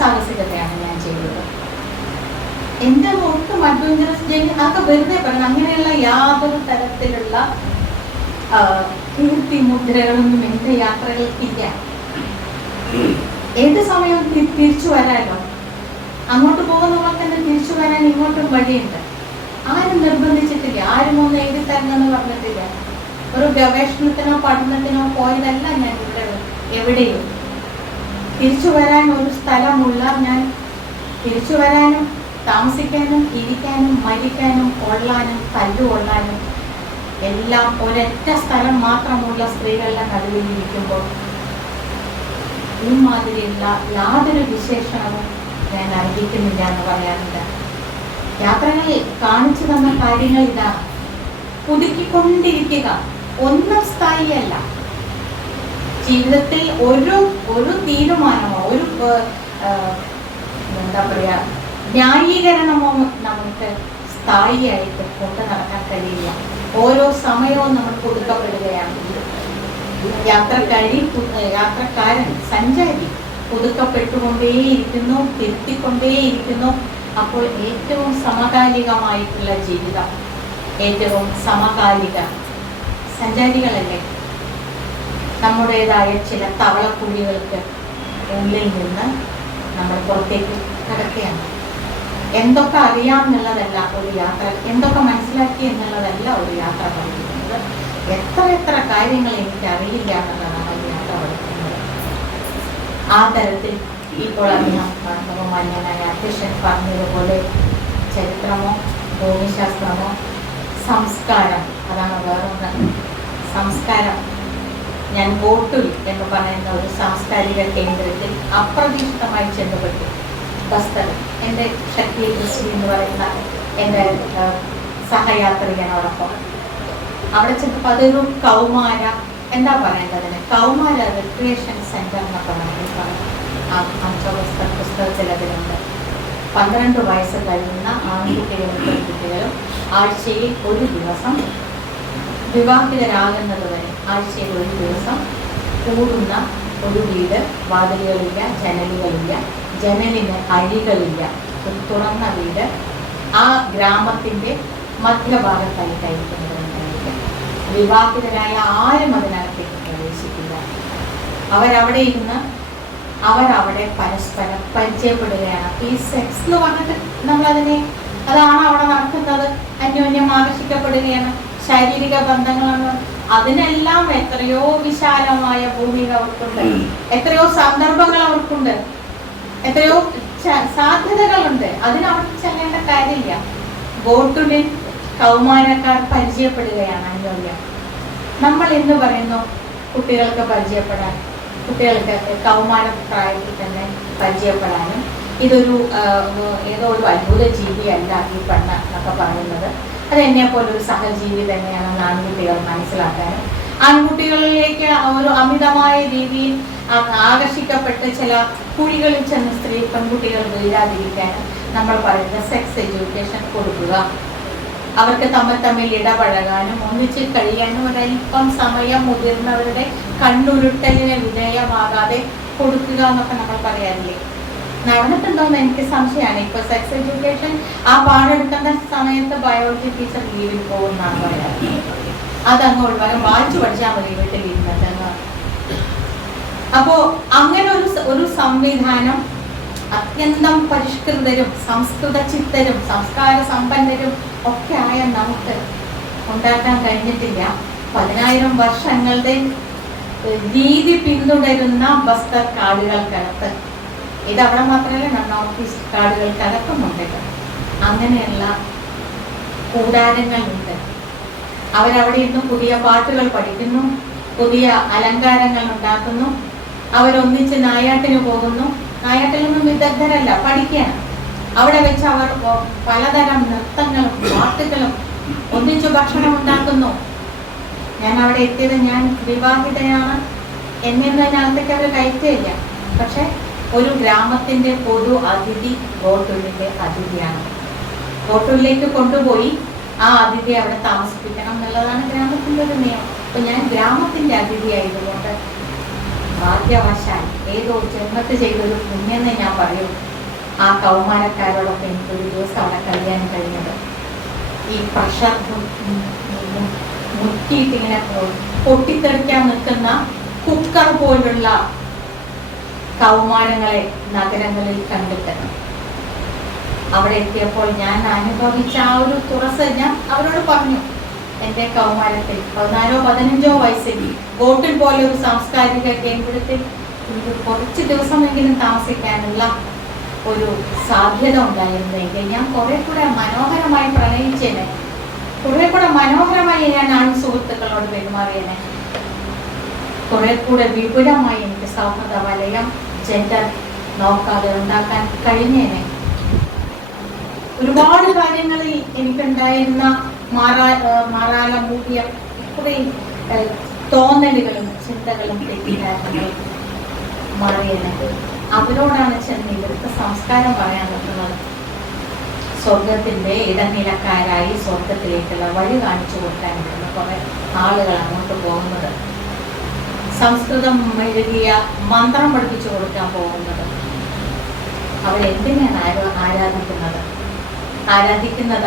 സാഹസികതയാണ് ഞാൻ ചെയ്തത്. എന്റെ ഒട്ടും അഡ്വഞ്ചറസ് ജേർണി അതൊക്കെ വെറുതെ പറയണം. അങ്ങനെയുള്ള യാതൊരു തരത്തിലുള്ള കീർത്തി മുദ്രകളൊന്നും എന്റെ യാത്രകൾക്കില്ല. ഏത് സമയവും തിരിച്ചു വരാലോ. അങ്ങോട്ട് പോകുന്ന പോലെ തന്നെ തിരിച്ചു വരാൻ ഇങ്ങോട്ടും വഴിയുണ്ട്. ആരും നിർബന്ധിച്ചിട്ടില്ല, ആരും ഒന്നും എഴുതി തരണമെന്ന് പറഞ്ഞിട്ടില്ല. ഒരു ഗവേഷണത്തിനോ പഠനത്തിനോ പോയതല്ല ഞാൻ ഇവിടെ. എവിടെയും തിരിച്ചു വരാൻ ഒരു സ്ഥലമുള്ള ഞാൻ തിരിച്ചു വരാനും താമസിക്കാനും ഇരിക്കാനും മരിക്കാനും കൊള്ളാനും തല്ലുകൊള്ളാനും എല്ലാം ഒരൊറ്റ സ്ഥലം മാത്രമുള്ള സ്ത്രീകളുടെ നടുവിൽ ഇരിക്കുമ്പോൾ ഇമാതിരിയുള്ള യാതൊരു വിശേഷണവും ഞാൻ അറിയിക്കുന്നില്ല എന്ന് പറയാറുണ്ട്. യാത്രകളിൽ കാണിച്ചു തന്ന കാര്യങ്ങൾ ഇതാണ്: പുതുക്കിക്കൊണ്ടിരിക്കുക, ഒന്നും സ്ഥായിയല്ല. ജീവിതത്തിൽ ഒരു തീരുമാനമോ ഒരു എന്താ പറയാ ന്യായീകരണമോ നമുക്ക് സ്ഥായിയായിട്ട് കൊണ്ട് നടക്കാൻ കഴിയില്ല. ഓരോ സമയവും നമ്മൾ പുതുക്കപ്പെടുകയാണ്. യാത്രക്കാരൻ, സഞ്ചാരി പുതുക്കപ്പെട്ടുകൊണ്ടേയിരിക്കുന്നു, തിരുത്തിക്കൊണ്ടേയിരിക്കുന്നു. അപ്പോൾ ഏറ്റവും സമകാലികമായിട്ടുള്ള ജീവിതം, ഏറ്റവും സമകാലിക സഞ്ചാരികളല്ലേ. നമ്മുടേതായ ചില തവളക്കുഴികൾക്ക് ഉള്ളിൽ നിന്ന് നമ്മൾ പുറത്തേക്ക് നടക്കുകയാണ്. എന്തൊക്കെ അറിയാമെന്നുള്ളതല്ല ഒരു യാത്ര, എന്തൊക്കെ മനസ്സിലാക്കി എന്നുള്ളതല്ല ഒരു യാത്ര പഠിക്കുന്നത്. എത്ര കാര്യങ്ങൾ എനിക്ക് അറിയില്ല എന്നുള്ളതാണ് ഒരു യാത്ര പഠിക്കുന്നത്. ആ തരത്തിൽ ഇപ്പോൾ അദ്ദേഹം ബഹുമാന്യനായ അധ്യക്ഷൻ പറഞ്ഞതുപോലെ ചരിത്രമോ ഭൂമിശാസ്ത്രമോ സംസ്കാരം, അതാണ് വേറൊന്ന്. സംസ്കാരം. ഞാൻ ബോട്ടുൽ എന്ന് പറയുന്ന ഒരു സാംസ്കാരിക കേന്ദ്രത്തിൽ അപ്രതീക്ഷിതമായി ചെന്നുപെട്ടു. ബസ്തർ, എൻ്റെ ശക്തി ദൃഷ്ടി എന്ന് പറയുന്ന എൻ്റെ സഹയാത്രികനോടൊപ്പം അവിടെ ചെന്നപ്പോൾ അതൊരു കൗമാര, എന്താ പറയേണ്ടതിന്, കൗമാര റിക്രിയേഷൻ സെന്റർ എന്നൊക്കെ വേണമെങ്കിൽ പറയാം. ആ പുസ്തകത്തിൽ അതിലുണ്ട്. 12 വയസ്സ് കഴിയുന്ന ആൺകുട്ടികളും പെൺകുട്ടികളും ആഴ്ചയിൽ ഒരു ദിവസം, വിവാഹിതരാകുന്നത് വരെ ആഴ്ചയിൽ ഒരു ദിവസം കൂടുന്ന ഒരു വീട്. വാതിലുകളില്ല, ജനലുകളില്ല, ജനലിന് അഴികളില്ല, ഒരു തുറന്ന വീട്. ആ ഗ്രാമത്തിൻ്റെ മധ്യഭാഗത്തായിട്ടായിരിക്കുന്നതായിരിക്കും. വിവാഹിതരായ ആരും അതിനകത്തേക്ക് പ്രവേശിക്കില്ല. അവരവിടെ ഇരുന്ന് അവരവിടെ പരസ്പരം പരിചയപ്പെടുകയാണ്. ഈ സെക്സ് എന്ന് പറഞ്ഞിട്ട് നമ്മളതിനെ, അതാണ് അവിടെ നടക്കുന്നത്. അന്യോന്യം ആകർഷിക്കപ്പെടുകയാണ്, ശാരീരിക ബന്ധങ്ങളാണ്. അതിനെല്ലാം എത്രയോ വിശാലമായ ഭൂമിക അവർക്കുണ്ട്, എത്രയോ സന്ദർഭങ്ങൾ അവർക്കുണ്ട്, എത്രയോ സാധ്യതകളുണ്ട്. അതിനവർക്ക് ചെല്ലേണ്ട കാര്യമില്ല. ബോട്ടുലിൽ കൗമാരക്കാർ പരിചയപ്പെടുകയാണ് അന്യോന്യം. നമ്മൾ എന്ന് പറയുന്നു കുട്ടികൾക്ക് പരിചയപ്പെടാൻ, കുട്ടികൾക്ക് കൗമാര പ്രായത്തിൽ തന്നെ പരിചയപ്പെടാനും. ഇതൊരു ഏതോ ഒരു അത്ഭുത ജീവിയല്ല ഈ പെണ്ണ് എന്നൊക്കെ പറയുന്നത്. അത് എന്നെപ്പോലെ ഒരു സഹജീവി തന്നെയാണെന്ന് ആൺകുട്ടികൾ മനസ്സിലാക്കാനും, ആൺകുട്ടികളിലേക്ക് ഒരു അമിതമായ രീതിയിൽ ആകർഷിക്കപ്പെട്ട് ചില കുഴികളിൽ ചെന്ന് പെൺകുട്ടികൾ വീഴാതിരിക്കാനും നമ്മൾ പറയുന്ന സെക്സ് എഡ്യൂക്കേഷൻ കൊടുക്കുക. അവർക്ക് തമ്മിൽ ഇടപഴകാനും ഒന്നിച്ച് കഴിയാനും ഒരല്പം സമയം മുതിർന്നവരുടെ കണ്ണുരുട്ടലിന് വിധേയമാകാതെ കൊടുക്കുക എന്നൊക്കെ നമ്മൾ പറയാറില്ലേ. നടന്നിട്ടുണ്ടോയെന്ന് എനിക്ക് സംശയമാണ്. ഇപ്പോൾ സെക്സ് എഡ്യൂക്കേഷൻ ആ പാടെടുക്കേണ്ട സമയത്ത് ബയോളജി ടീച്ചർ ലീവിൽ പോകുന്നതാണ് പറയാറ്. അതങ്ങ് ഒഴിവാക്കാൻ വായിച്ചു പഠിച്ചാൽ മതി വീട്ടിലിരുന്നിട്ടെന്ന്. അപ്പോൾ അങ്ങനെ ഒരു സംവിധാനം അത്യന്തം പരിഷ്കൃതരും സംസ്കൃത ചിത്തരും സംസ്കാര സമ്പന്നരും ഒക്കെ ആയ നമുക്ക് ഉണ്ടാക്കാൻ കഴിഞ്ഞിട്ടില്ല. 10,000 വർഷങ്ങളുടെ രീതി പിന്തുടരുന്ന ബസ്തർ കാടുകൾക്കകത്ത്, ഇത് അവിടെ മാത്രമല്ല നോർത്ത് ഈസ്റ്റ് കാടുകൾക്കകത്തുമുണ്ട്. അങ്ങനെയുള്ള കൂടാരങ്ങളുണ്ട്. അവരവിടെ ഇരുന്ന് പുതിയ പാട്ടുകൾ പഠിക്കുന്നു, പുതിയ അലങ്കാരങ്ങൾ ഉണ്ടാക്കുന്നു. അവരൊന്നിച്ച് നായാട്ടിന് പോകുന്നു. നായാട്ടിലൊന്നും വിദഗ്ധരല്ല, പഠിക്കുകയാണ്. അവിടെ വെച്ച് അവർ പലതരം നൃത്തങ്ങളും പാട്ടുകളും ഒന്നിച്ചു ഭക്ഷണം ഉണ്ടാക്കുന്നു. ഞാൻ അവിടെ എത്തിയത്, ഞാൻ വിവാഹിതയാണ്, എന്നതിനകത്തേക്ക് അവർ കയറ്റില്ല. പക്ഷെ ഒരു ഗ്രാമത്തിന്റെ പൊതു അതിഥി ഗോട്ടുള്ളിന്റെ അതിഥിയാണ്. ഗോട്ടുള്ളിലേക്ക് കൊണ്ടുപോയി ആ അതിഥിയെ അവിടെ താമസിപ്പിക്കണം എന്നുള്ളതാണ് ഗ്രാമത്തിന്റെ ഒരു നിയമം. അപ്പൊ ഞാൻ ഗ്രാമത്തിന്റെ അതിഥി ആയതുകൊണ്ട് ഭാഗ്യവശാൽ ഏതോ ജന്മത്ത് ചെയ്തൊരു പുണ്യെന്ന് ഞാൻ പറയും, ആ കൗമാരക്കാരോടൊപ്പം എനിക്കൊരു ദിവസം അവിടെ കഴിയാൻ കഴിഞ്ഞത്. ഈ പ്രഷർ മുറ്റിയിട്ടിങ്ങനെ പൊട്ടിത്തെറിക്കാൻ നിൽക്കുന്ന കുക്കർ പോലുള്ള കൗമാരങ്ങളെ നഗരങ്ങളിൽ കണ്ടിട്ട് അവിടെ എത്തിയപ്പോൾ ഞാൻ അനുഭവിച്ച ആ ഒരു തുറസ് ഞാൻ അവരോട് പറഞ്ഞു. എൻ്റെ കൗമാരത്തിൽ 14 15 വയസ്സിൽ ഗോട്ടിൽ പോലെ ഒരു സാംസ്കാരിക കേന്ദ്രത്തിൽ കുറച്ച് ദിവസമെങ്കിലും താമസിക്കാനുള്ള ഒരു സാധ്യത ഉണ്ടായിരുന്നെങ്കിൽ ഞാൻ കുറെ കൂടെ മനോഹരമായി പ്രണയിച്ചേനെ, കുറെ കൂടെ മനോഹരമായി ഞാൻ ആൺ സുഹൃത്തുക്കളോട് പെരുമാറിയേനെ, കുറെ കൂടെ വിപുലമായി എനിക്ക് സൗഹൃദ വലയം ജെൻഡർ നോക്കാതെ ഉണ്ടാക്കാൻ കഴിഞ്ഞേനെ. ഒരുപാട് കാര്യങ്ങളിൽ എനിക്കുണ്ടായിരുന്ന മാറാല മൂടിയ കുറെ തോന്നലുകളും ചിന്തകളും തെറ്റിദ്ധാരണകളും മാറിയേനെ. അവരോടാണ് ചെന്ന് ഇവിടുത്തെ സംസ്കാരം പറയാൻ പറ്റുന്നത്. സ്വർഗത്തിന്റെ ഇടനിലക്കാരായി സ്വർഗത്തിലേക്കുള്ള വഴി കാണിച്ചു കൊടുക്കാൻ പറ്റുന്ന കുറെ ആളുകൾ അങ്ങോട്ട് പോകുന്നത്, സംസ്കൃതം എഴുതിയ മന്ത്രം പഠിപ്പിച്ചു കൊടുക്കാൻ പോകുന്നത്. അവരെന്തിനാണ് ആരാധിക്കുന്നത്?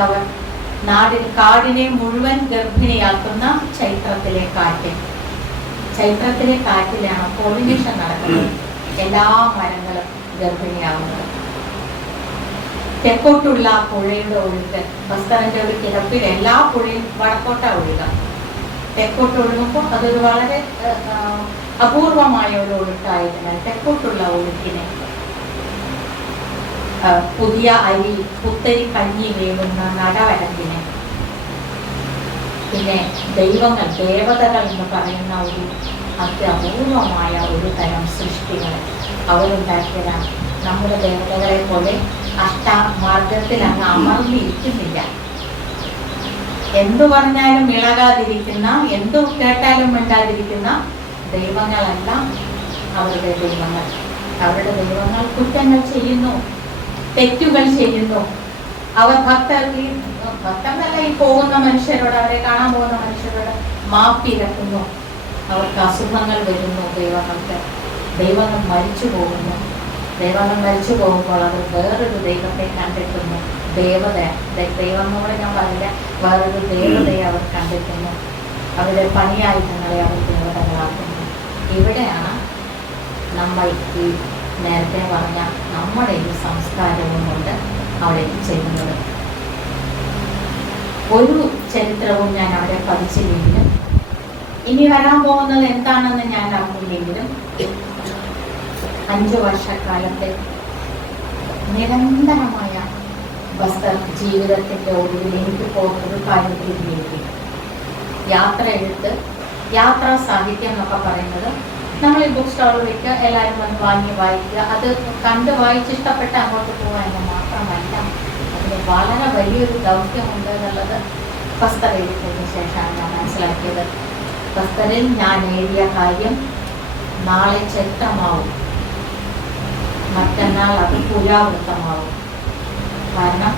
അവർ കാടിനെ മുഴുവൻ ഗർഭിണിയാക്കുന്ന ചൈത്രത്തിലെ കാറ്റ്. ചൈത്രത്തിലെ കാറ്റിലാണ് പോളിനേഷൻ നടക്കുന്നത്, എല്ലാ മരങ്ങളും ഗർഭിണിയാവുന്നത്. തെക്കോട്ടുള്ള പുഴയുടെ ഒഴുക്ക്, ബസ്തറിന്റെ ഒരു കിടപ്പിൽ എല്ലാ പുഴയും വടക്കോട്ടാ ഒഴുക. തെക്കോട്ട് ഒഴുകുമ്പോൾ അതൊരു വളരെ അപൂർവമായ ഒരു ഒഴുക്കായതിനാൽ തെക്കോട്ടുള്ള ഒഴുക്കിനെ പുതിയ അരി പുത്തരി കഞ്ഞി വേവുന്ന നടവരമ്പിനെ, പിന്നെ ദൈവങ്ങൾ ദേവതകൾ എന്ന് പറയുന്ന ഒരു അത്യപൂർവമായ ഒരു തരം സൃഷ്ടികൾ അവരുണ്ടാക്കിയതാണ്. നമ്മുടെ ദേവതകളെ പോലെ അഷ്ടമാർഗത്തിൽ അങ്ങ് അമർന്നിരിക്കുന്നില്ല. എന്തു പറഞ്ഞാലും ഇളകാതിരിക്കുന്ന, എന്തു കേട്ടാലും മിണ്ടാതിരിക്കുന്ന ദൈവങ്ങളല്ല അവരുടെ ദൈവങ്ങൾ. അവരുടെ ദൈവങ്ങൾ കുറ്റങ്ങൾ ചെയ്യുന്നു, തെറ്റുകൾ ചെയ്യുന്നു. അവർ ഭക്തന്നല്ല ഈ പോകുന്ന മനുഷ്യരോട്, അവരെ കാണാൻ പോകുന്ന മനുഷ്യരോട് മാപ്പിരക്കുന്നു. അവർക്ക് അസുഖങ്ങൾ വരുന്നു. ദൈവങ്ങൾ മരിച്ചു പോകുന്നു. ദൈവങ്ങൾ മരിച്ചു പോകുമ്പോൾ അവർ വേറൊരു ദൈവത്തെ കണ്ടെത്തുന്നു. ദൈവങ്ങളോട് ഞാൻ പറയില്ല, വേറൊരു ദേവതയെ അവർ കണ്ടെത്തുന്നു. അവരുടെ പണിയായുധങ്ങളെ അവർ ദേവതകളാക്കുന്നു. ഇവിടെയാണ് നമ്മൾ ഈ നേരത്തെ പറഞ്ഞ നമ്മുടെ ഈ സംസ്കാരവും കൊണ്ട് അവിടെ ചെയ്യുന്നത്. ഒരു ചരിത്രവും ഞാൻ അവിടെ പഠിച്ചില്ലെങ്കിലും ഇനി വരാൻ പോകുന്നത് എന്താണെന്ന് ഞാൻ അറിഞ്ഞില്ലെങ്കിലും 5 വർഷക്കാലത്തെ നിരന്തരമായ ബസ്തർ ജീവിതത്തിൻ്റെ ഒടുവിൽ എനിക്ക് ഒരു കാര്യത്തിലേക്ക് യാത്ര എഴുത്ത്, യാത്രാ സാഹിത്യം എന്നൊക്കെ പറയുന്നത് നമ്മൾ ഈ ബുക്ക് സ്റ്റാൾ വയ്ക്കുക, എല്ലാവരും വന്ന് വാങ്ങി വായിക്കുക, അത് കണ്ട് വായിച്ചിഷ്ടപ്പെട്ട് അങ്ങോട്ട് പോകുക എന്ന് മാത്രമല്ല, അതിന് വളരെ വലിയൊരു ദൗത്യമുണ്ട് എന്നുള്ളത് ബസ്തർ എഴുതിയതിന് ശേഷമാണ് ഞാൻ മനസ്സിലാക്കിയത്. ബസ്തറിൽ ഞാൻ എഴുതിയ കാര്യം നാളെ ചരിത്രമാവും, മറ്റന്നാൾ അത് പുരാവൃത്തമാവും. കാരണം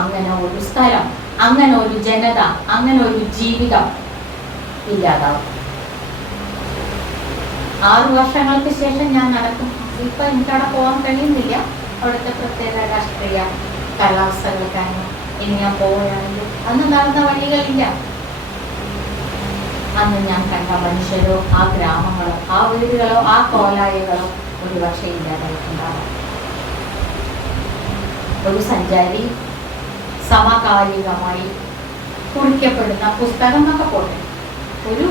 അങ്ങനെ ഒരു സ്ഥലം, അങ്ങനെ ഒരു ജനത, അങ്ങനെ ഒരു ജീവിതം ഇല്ലാതാവും. 6 വർഷങ്ങൾക്ക് ശേഷം ഞാൻ നടക്കും. ഇപ്പൊ എനിക്കവിടെ പോകാൻ കഴിയുന്നില്ല, അവിടുത്തെ പ്രത്യേക രാഷ്ട്രീയ കാലാവസ്ഥകൾ കാരണം. ഇനി ഞാൻ പോവുകയാണെങ്കിൽ അന്ന് നടന്ന വഴികളില്ല. അന്ന് ഞാൻ കണ്ട മനുഷ്യരോ ആ ഗ്രാമങ്ങളോ ആ വീടുകളോ ആ കോലായകളോ ഒരു പക്ഷേ ഇല്ലാതായിട്ടുണ്ടാവാം. ഒരു സഞ്ചാരി സമകാലികമായി കുറിക്കപ്പെടുന്ന പുസ്തകം എന്നൊക്കെ പോട്ടെ, ഒരു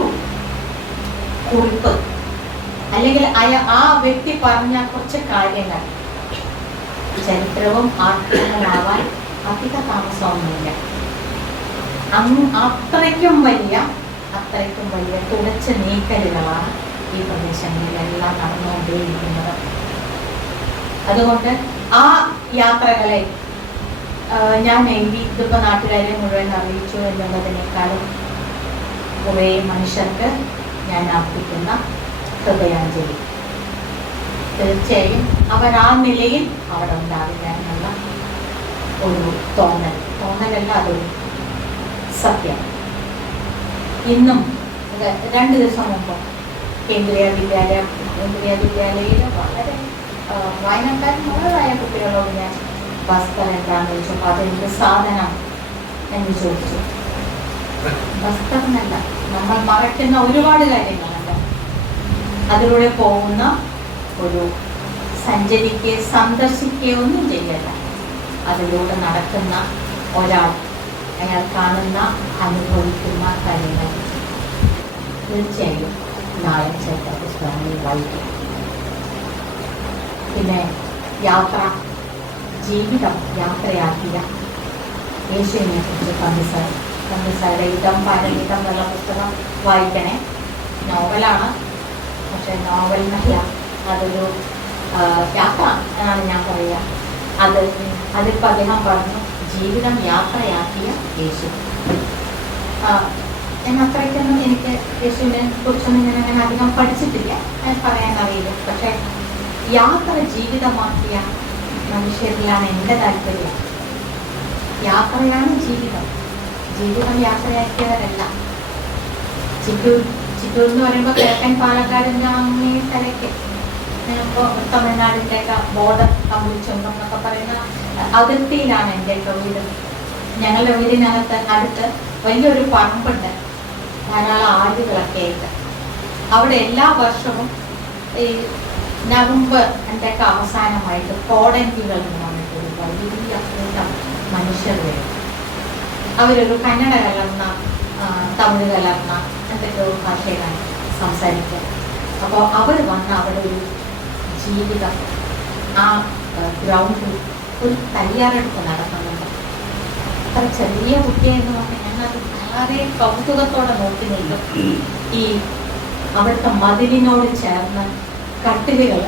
കുറിപ്പ് അല്ലെങ്കിൽ ആ വ്യക്തി പറഞ്ഞ കുറച്ച് കാര്യങ്ങൾ ചരിത്രവും ആത്മീയമാവാൻ അധിക താമസമൊന്നുമില്ല. അത്രയ്ക്കും വലിയ തുടച്ച നീക്കലുകളാണ് ഈ പ്രദേശങ്ങളിലെല്ലാം നടന്നുകൊണ്ടേയിരിക്കുന്നത്. അതുകൊണ്ട് ആ യാത്രകളെ ഞാൻ എഴുതി ഇതിപ്പോൾ നാട്ടുകാരെ മുഴുവൻ അറിയിച്ചു എന്നുള്ളതിനേക്കാളും കുറേ മനുഷ്യർക്ക് ഞാൻ അർപ്പിക്കുന്ന ഹൃദയാഞ്ജലി. തീർച്ചയായും അവർ ആ നിലയിൽ അവിടെ ഉണ്ടാവില്ല എന്നുള്ള ഒരു തോന്നലല്ല, അതൊരു സത്യം. ഇന്നും 2 ദിവസം മുമ്പ് കേന്ദ്രീയ വിദ്യാലയയിൽ വളരെ വായനക്കാരൻ കുട്ടികളോട് ഞാൻ വസ്ത്രം എന്താണെന്ന് ചോദിച്ചപ്പോൾ അതെന്ത് സാധനം എന്ന് ചോദിച്ചു. വസ്ത്രമല്ല, നമ്മൾ മറയ്ക്കുന്ന ഒരുപാട് കാര്യങ്ങളുണ്ട്. അതിലൂടെ പോകുന്ന ഒരു സന്ദർശിക്കുകയൊന്നും ചെയ്യല്ല. അതിലൂടെ നടക്കുന്ന ഒരാൾ അയാൾ കാണുന്ന അനുഭവിക്കുന്ന കാര്യങ്ങൾ തീർച്ചയായും നാളെ ചരിത്ര പുസ്തകങ്ങളിൽ വായിക്കും. പിന്നെ ജീവിതം യാത്രയാക്കിയ യേശുവിനെ കുറിച്ച് പന്തിസായുടെ ഇതം പരഹിതം എന്നുള്ള പുസ്തകം വായിക്കണേ. നോവലാണ്, പക്ഷെ നോവൽ എന്നല്ല, അതൊരു യാത്ര എന്നാണ് ഞാൻ പറയുക. അതിപ്പോൾ അദ്ദേഹം പറഞ്ഞു ജീവിതം യാത്രയാക്കിയ യേശു. ഞാൻ അത്രയ്ക്കൊന്നും എനിക്ക് യേശുവിനെ കുറിച്ചൊന്നും ഞാൻ അങ്ങനെ അധികം പഠിച്ചിട്ടില്ല, പറയാൻ അറിയില്ല. പക്ഷെ യാത്ര ജീവിതമാക്കിയ മനുഷ്യരിലാണ് എൻ്റെ താല്പര്യം. യാത്രയാണ് ജീവിതം യാത്രയാക്കിയവരല്ല. ചിറ്റൂർ എന്ന് പറയുമ്പോൾ കിഴക്കൻ പാലക്കാടിൻ്റെ അങ്ങേ തലയ്ക്ക് ഇപ്പോൾ തമിഴ്നാടിൻ്റെയൊക്കെ ബോർഡർ കമ്പിളിച്ചുണ്ടം എന്നൊക്കെ പറയുന്ന അതിർത്തിയിലാണ് എൻ്റെയൊക്കെ വീട്. ഞങ്ങളുടെ വീടിനകത്ത് അടുത്ത് വലിയൊരു പറമ്പുണ്ട്, ധാരാളം ആടുകളൊക്കെ ആയിട്ട്. അവിടെ എല്ലാ വർഷവും ഈ നവംബർ ഒക്കെ അവസാനമായിട്ട് കോടഞ്ചികൾ എന്ന് പറഞ്ഞിട്ടൊരു വലിയ കൂട്ടം മനുഷ്യർ വരും. അവരൊരു കന്നഡ കലർന്ന തമിഴ് കലർന്ന എന്തൊക്കെ ഭാഷയിലാണ് സംസാരിക്കുക. അപ്പോൾ അവർ വന്ന് അവിടെ ഒരു ജീവിതം ആ ഗ്രൗണ്ടിൽ ഒരു തയ്യാറെടുപ്പ് നടക്കുന്നുണ്ട്. അത്ര ചെറിയ കുട്ടിയെന്ന് പറഞ്ഞാൽ ഞങ്ങളത് വളരെ കൗതുകത്തോടെ നോക്കി നിൽക്കും. ഈ അവിടുത്തെ മതിലിനോട് ചേർന്ന് കട്ടിലുകൾ,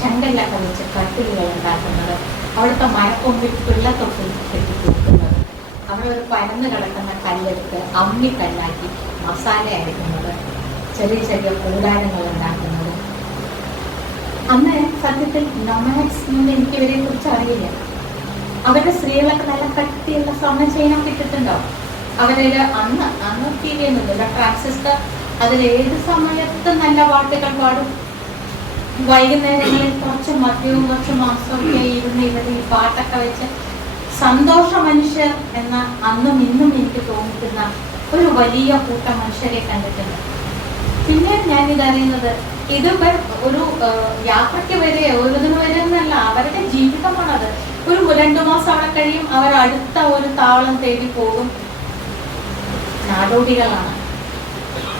ചെങ്കല്ലൊക്കെ വെച്ച് കട്ടിലുകൾ ഉണ്ടാക്കുന്നത്, അവിടുത്തെ മരക്കൊമ്പിൽ പിള്ളത്തൊട്ട് കെട്ടിക്കൊടുക്കുന്നത്, അവിടെ ഒരു പരന്ന് കിടക്കുന്ന കല്ലെടുത്ത് അമ്മിക്കല്ലാക്കി മസാല അരയ്ക്കുന്നത്, ചെറിയ കൂടാരങ്ങൾ ഉണ്ടാക്കുന്നത്. അന്ന് സത്യത്തിൽ നൊമാഡ്സ് എന്ന് എനിക്ക് ഇവരെ കുറിച്ച് അറിയില്ല. അവരുടെ സ്ത്രീകളൊക്കെ നല്ല കട്ടിയുള്ള സ്വർണ്ണ ചെയിനൊക്കെ ഇട്ടിട്ടുണ്ടാവും. അവരിൽ അന്ന് ടി വി ഒന്നുമില്ല, ട്രാൻസിസ്റ്റർ. അതിലേത് സമയത്ത് നല്ല പാട്ടുകൾ പാടും. വൈകുന്നേരങ്ങളിൽ കുറച്ച് മദ്യവും കുറച്ച് മാംസമൊക്കെ ഇരുന്ന് ഇവിടെ ഈ പാട്ടൊക്കെ വെച്ച് സന്തോഷ മനുഷ്യർ എന്ന അന്നും ഇന്നും എനിക്ക് തോന്നിക്കുന്ന ഒരു വലിയ കൂട്ടം മനുഷ്യരെ കണ്ടിട്ടുണ്ട്. പിന്നെ ഞാനിതറിയുന്നത് ഇത് ഒരു യാത്രയ്ക്ക് വരെ ഒരിതിന് വരെ എന്നല്ല, അവരുടെ ജീവിതമാണത്. ഒരു 2 മാസം അവിടെ കഴിയും, അവർ അടുത്ത ഒരു താവളം തേടി പോകും. നാടോടികളാണ്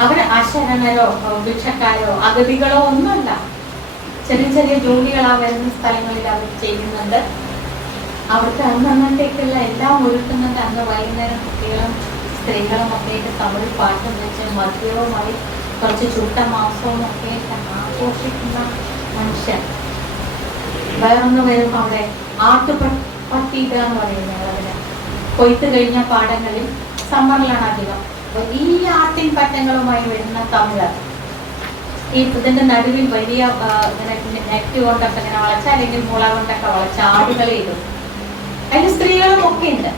അവർ, അശരണരോ ഭിക്ഷക്കാരോ അഗതികളോ ഒന്നുമല്ല. ചെറിയ ജോലികളാ വരുന്ന സ്ഥലങ്ങളിൽ അവർ ചെയ്യുന്നുണ്ട്. അവർക്ക് അന്നത്തേക്കുള്ള എല്ലാം ഒരുക്കുന്നുണ്ട്. അന്ന് വൈകുന്നേരം കുട്ടികളും സ്ത്രീകളും ഒക്കെ ആയിട്ട് തമിഴ് പാട്ടും വെച്ച് മദ്യവുമായി കുറച്ച് ചുട്ട മാംസവും ഒക്കെ ആഘോഷിക്കുന്ന മനുഷ്യർ. വേറൊന്ന് വരുമ്പോൾ അവിടെ ആട്ടുപട്ടിക എന്ന് പറയുന്നത്, അതിന് കൊയ്ത്ത് കഴിഞ്ഞ പാടങ്ങളിൽ സമ്മറിലാണ് അധികം വലിയ ആട്ടിൻ പറ്റങ്ങളുമായി വരുന്ന തമിഴർ. ഈ ഇതിന്റെ നടുവിൽ വലിയ നെറ്റ് കൊണ്ടൊക്കെ ഇങ്ങനെ വളച്ച, അല്ലെങ്കിൽ മുള കൊണ്ടൊക്കെ വളച്ച ആടുകളെ ഇടും. അതിൽ സ്ത്രീകളും ഒക്കെ ഉണ്ട്.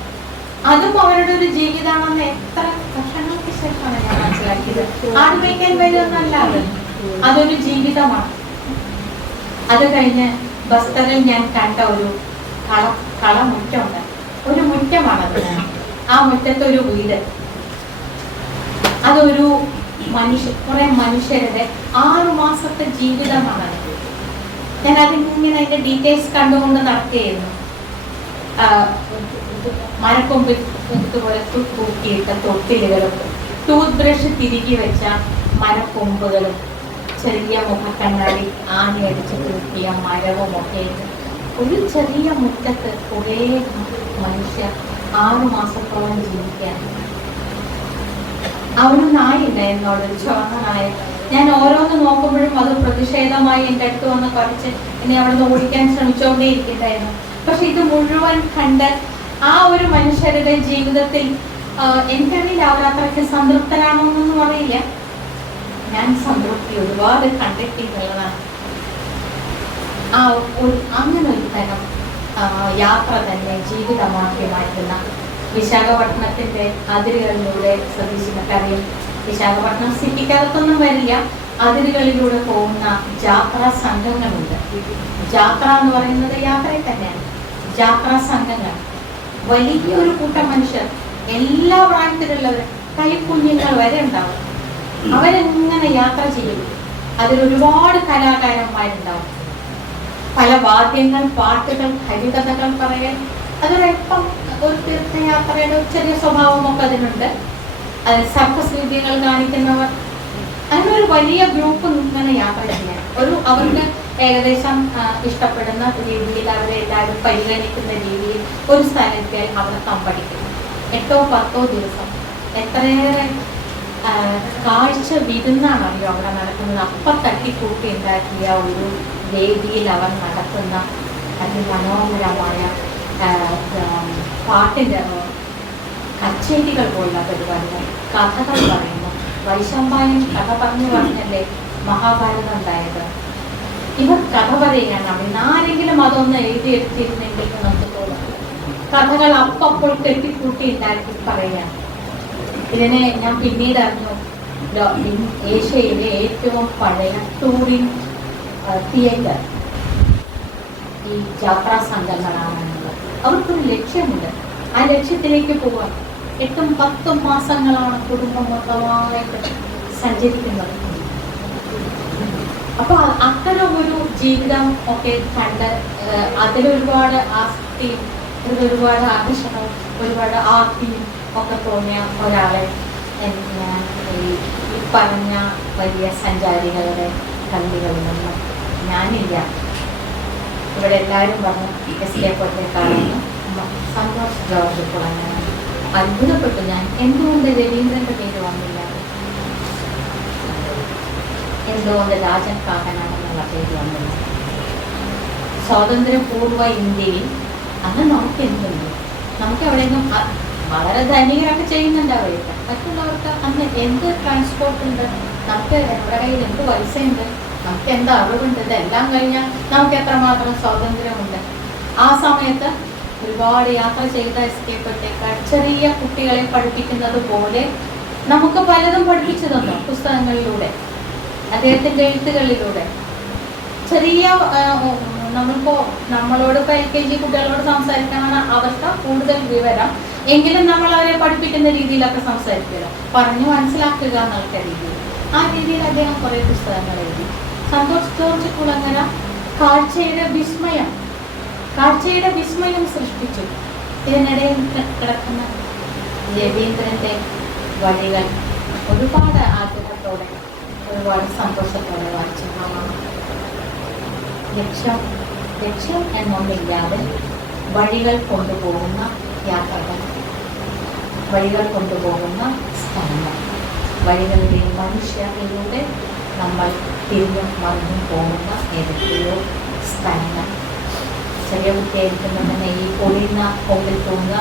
അതും അവരുടെ ഒരു ജീവിതമാണെന്ന് എത്ര വർഷങ്ങൾക്ക് ശേഷമാണ് ഞാൻ മനസ്സിലാക്കിയത്. ആട് മേയ്ക്കാൻ വരുമെന്നല്ല, അതൊരു ജീവിതമാണ്. അത് കഴിഞ്ഞ് ബസ്തറിൽ ഞാൻ കണ്ട ഒരു കളമുറ്റമുണ്ട്. ഒരു മുറ്റമാണത്. ആ മുറ്റത്തൊരു വീട്. അതൊരു കുറെ മനുഷ്യരുടെ 6 മാസത്തെ ജീവിതമാണ്. ഞാൻ അതിങ്ങനെ അതിന്റെ ഡീറ്റെയിൽസ് കണ്ടുകൊണ്ട് നടക്കുകയായിരുന്നു. മരക്കൊമ്പിൽ ഇതുപോലെ തൂക്കിയിട്ട തൊട്ടിലുകളും ടൂത്ത് ബ്രഷ് തിരികെ വെച്ച മരക്കൊമ്പുകളും ചെറിയ മുഖക്കണ്ണാടി ആണിയടിച്ച് തൂക്കിയ മരവും ഒക്കെ ഒരു ചെറിയ മുറ്റത്ത് കുറേ മനുഷ്യർ 6 മാസത്തോളം ജീവിക്കാൻ. അവിടെ നായില്ല എന്നോട്, ചുവന്ന നായ. ഞാൻ ഓരോന്ന് നോക്കുമ്പോഴും അത് പ്രതിഷേധമായി എൻ്റെ അടുത്ത് വന്ന് കുറച്ച് എന്നെ അവിടെ നിന്ന് ഓടിക്കാൻ ശ്രമിച്ചുകൊണ്ടേ ഇരിക്കണ്ടായിരുന്നു. പക്ഷെ ഇത് മുഴുവൻ കണ്ട് ആ ഒരു മനുഷ്യരുടെ ജീവിതത്തിൽ എനിക്കറിയില്ല അവരത്രയ്ക്ക് സംതൃപ്തരാണോന്നൊന്നും അറിയില്ല. ഞാൻ സംതൃപ്തി ഒരുപാട് കണ്ടെത്തിയിട്ടുള്ളതാണ്. ആ അങ്ങനെ ഒരു തരം യാത്ര തന്നെ ജീവിതമാക്കി മാറ്റുന്ന വിശാഖപട്ടണത്തിന്റെ അതിരുകളിലൂടെ സതീശിനക്കറിയും വിശാഖപട്ടണം സിറ്റിക്കകത്തൊന്നും വരില്ല, അതിരുകളിലൂടെ പോകുന്ന യാത്രാ സംഘങ്ങളുണ്ട്. യാത്ര എന്ന് പറയുന്നത് യാത്രയിൽ തന്നെയാണ്. യാത്രാ സംഘങ്ങൾ വലിയൊരു കൂട്ടം മനുഷ്യർ, എല്ലാ പ്രായത്തിലുള്ളവരും, കൈക്കുഞ്ഞുങ്ങൾ വരെ ഉണ്ടാവും. അവരെങ്ങനെ യാത്ര ചെയ്യും. അതിലൊരുപാട് കലാകാരന്മാരുണ്ടാവും. പല വാദ്യങ്ങൾ, പാട്ടുകൾ, ഹരികഥകൾ പറയാൻ അതൊരൽപ്പം ഒരു തീർത്ഥയാത്രയുടെ ഒരു ചെറിയ സ്വഭാവമൊക്കെ അതിനുണ്ട്. അത് സർക്കസ് രീതികൾ കാണിക്കുന്നവർ, അങ്ങനെ ഒരു വലിയ ഗ്രൂപ്പ് ഇങ്ങനെ യാത്ര ചെയ്യാൻ അവർക്ക് ഏകദേശം ഇഷ്ടപ്പെടുന്ന രീതിയിൽ അവരെ എല്ലാവരും പരിഗണിക്കുന്ന രീതിയിൽ ഒരു സ്ഥലത്തിൽ അവിടെ തമ്പടിക്കും. 8-10 ദിവസം എത്രയേറെ കാഴ്ച വിരുന്നാണ് അറിയോ അവിടെ നടക്കുന്നത്. അപ്പം തട്ടിക്കൂട്ടി ഉണ്ടാക്കിയ ഒരു വേദിയിൽ അവർ നടത്തുന്ന അതിമനോഹരമായ പാട്ടിൻ്റെ കച്ചേരികൾ പോലുള്ള പരിപാടികൾ, കഥകൾ പറയുന്നു. വൈശമ്പായൻ കഥ പറഞ്ഞല്ലേ മഹാഭാരതം ഉണ്ടായത്. ഇവർ കഥ പറയുകയാണ്. അവിടെ ആരെങ്കിലും അതൊന്ന് എഴുതിയെടുത്തിരുന്നെങ്കിൽ നമുക്ക് തോന്നും. കഥകൾ അപ്പോൾ കെട്ടിക്കൂട്ടി ഉണ്ടാക്കി പറയുകയാണ്. ഇതിനെ ഞാൻ പിന്നീട് അറിഞ്ഞു, ഏഷ്യയിലെ ഏറ്റവും പഴയ ടൂറിംഗ് തിയേറ്റർ ഈ യാത്രാ സംഘങ്ങളാണെന്നുള്ളത്. അവർക്കൊരു ലക്ഷ്യമുണ്ട്. ആ ലക്ഷ്യത്തിലേക്ക് പോകാൻ 8-10 മാസങ്ങളാണ് കുടുംബം മൊത്തമായിട്ട് സഞ്ചരിക്കുന്നത്. അപ്പൊ അത്തരം ഒരു ജീവിതം ഒക്കെ കണ്ട് അതിലൊരുപാട് ആസക്തിയും ഒരുപാട് ആകർഷണവും ഒരുപാട് ആർത്തിയും ഒക്കെ തോന്നിയ ഒരാളെ ഈ പറഞ്ഞ വലിയ സഞ്ചാരികളുടെ കല്ലുകളിൽ നിന്നും ഞാനില്ല. ഇവിടെ എല്ലാവരും പറഞ്ഞു എസ്കേപ്പൊറ്റേക്കാളെന്ന്. സന്തോഷ് ജോർജ് കുളങ്ങര അത്ഭുതപ്പെട്ടു ഞാൻ. എന്തുകൊണ്ട് രവീന്ദ്രന്റെ പേര് വന്നില്ല, എന്തുകൊണ്ട് രാജൻ കാക്കനാണെന്നുള്ള പേര് വന്നില്ല. സ്വാതന്ത്ര്യപൂർവ്വ ഇന്ത്യയിൽ അന്ന് നമുക്ക് എന്തുണ്ട്, നമുക്ക് എവിടെയെങ്കിലും വളരെ ധനികരൊക്കെ ചെയ്യുന്നുണ്ട് അവർക്ക്. മറ്റുള്ളവർക്ക് അന്ന് എന്ത് ട്രാൻസ്പോർട്ട് ഉണ്ട്, നമുക്ക് നമ്മുടെ കയ്യിൽ എന്ത് പൈസയുണ്ട്, നമുക്ക് എന്താ അറിവുണ്ട്, ഇതെല്ലാം കഴിഞ്ഞാൽ നമുക്ക് എത്രമാത്രം സ്വാതന്ത്ര്യമുണ്ട്. ആ സമയത്ത് ഒരുപാട് യാത്ര ചെയ്ത എസ്കേപ്പൊറ്റേക്കാൾ ചെറിയ കുട്ടികളെ പഠിപ്പിക്കുന്നത് പോലെ നമുക്ക് പലതും പഠിപ്പിച്ചു തന്നു പുസ്തകങ്ങളിലൂടെ, അദ്ദേഹത്തിൻ്റെ എഴുത്തുകളിലൂടെ. ചെറിയ നമ്മളോട് ഇപ്പോൾ LKG കുട്ടികളോട് സംസാരിക്കാനാണ് അവർക്ക് കൂടുതൽ വിവരം, എങ്കിലും നമ്മൾ അവരെ പഠിപ്പിക്കുന്ന രീതിയിലൊക്കെ സംസാരിക്കുക, പറഞ്ഞു മനസ്സിലാക്കുക എന്നുള്ള രീതിയിൽ. ആ രീതിയിൽ അദ്ദേഹം കുറേ പുസ്തകങ്ങൾ എഴുതി. സന്തോഷ് ജോർജ് കുളങ്ങര കാഴ്ചയുടെ വിസ്മയം സൃഷ്ടിച്ചു. ഇതിനിടയിൽ കിടക്കുന്ന രവീന്ദ്രന്റെ വഴികൾ ഒരുപാട് ആഗ്രഹത്തോടെ ഒരുപാട് സന്തോഷത്തോടെ വായിച്ചു. ലക്ഷ്യം എന്നൊന്നില്ലാതെ വഴികൾ കൊണ്ടുപോകുന്ന യാത്രകൾ, വഴികൾ കൊണ്ടുപോകുന്ന സ്ഥലങ്ങൾ, വഴികളിലെ മനുഷ്യരിലൂടെ നമ്മൾ തിരിഞ്ഞും മറിഞ്ഞും പോകുന്ന ഏതൊക്കെയോ സ്ഥലങ്ങൾ. ചെറിയ കുട്ടിയായിരിക്കുമ്പോൾ തന്നെ ഈ പൊളിയുന്ന കൊമ്പിൽ തൂങ്ങുക,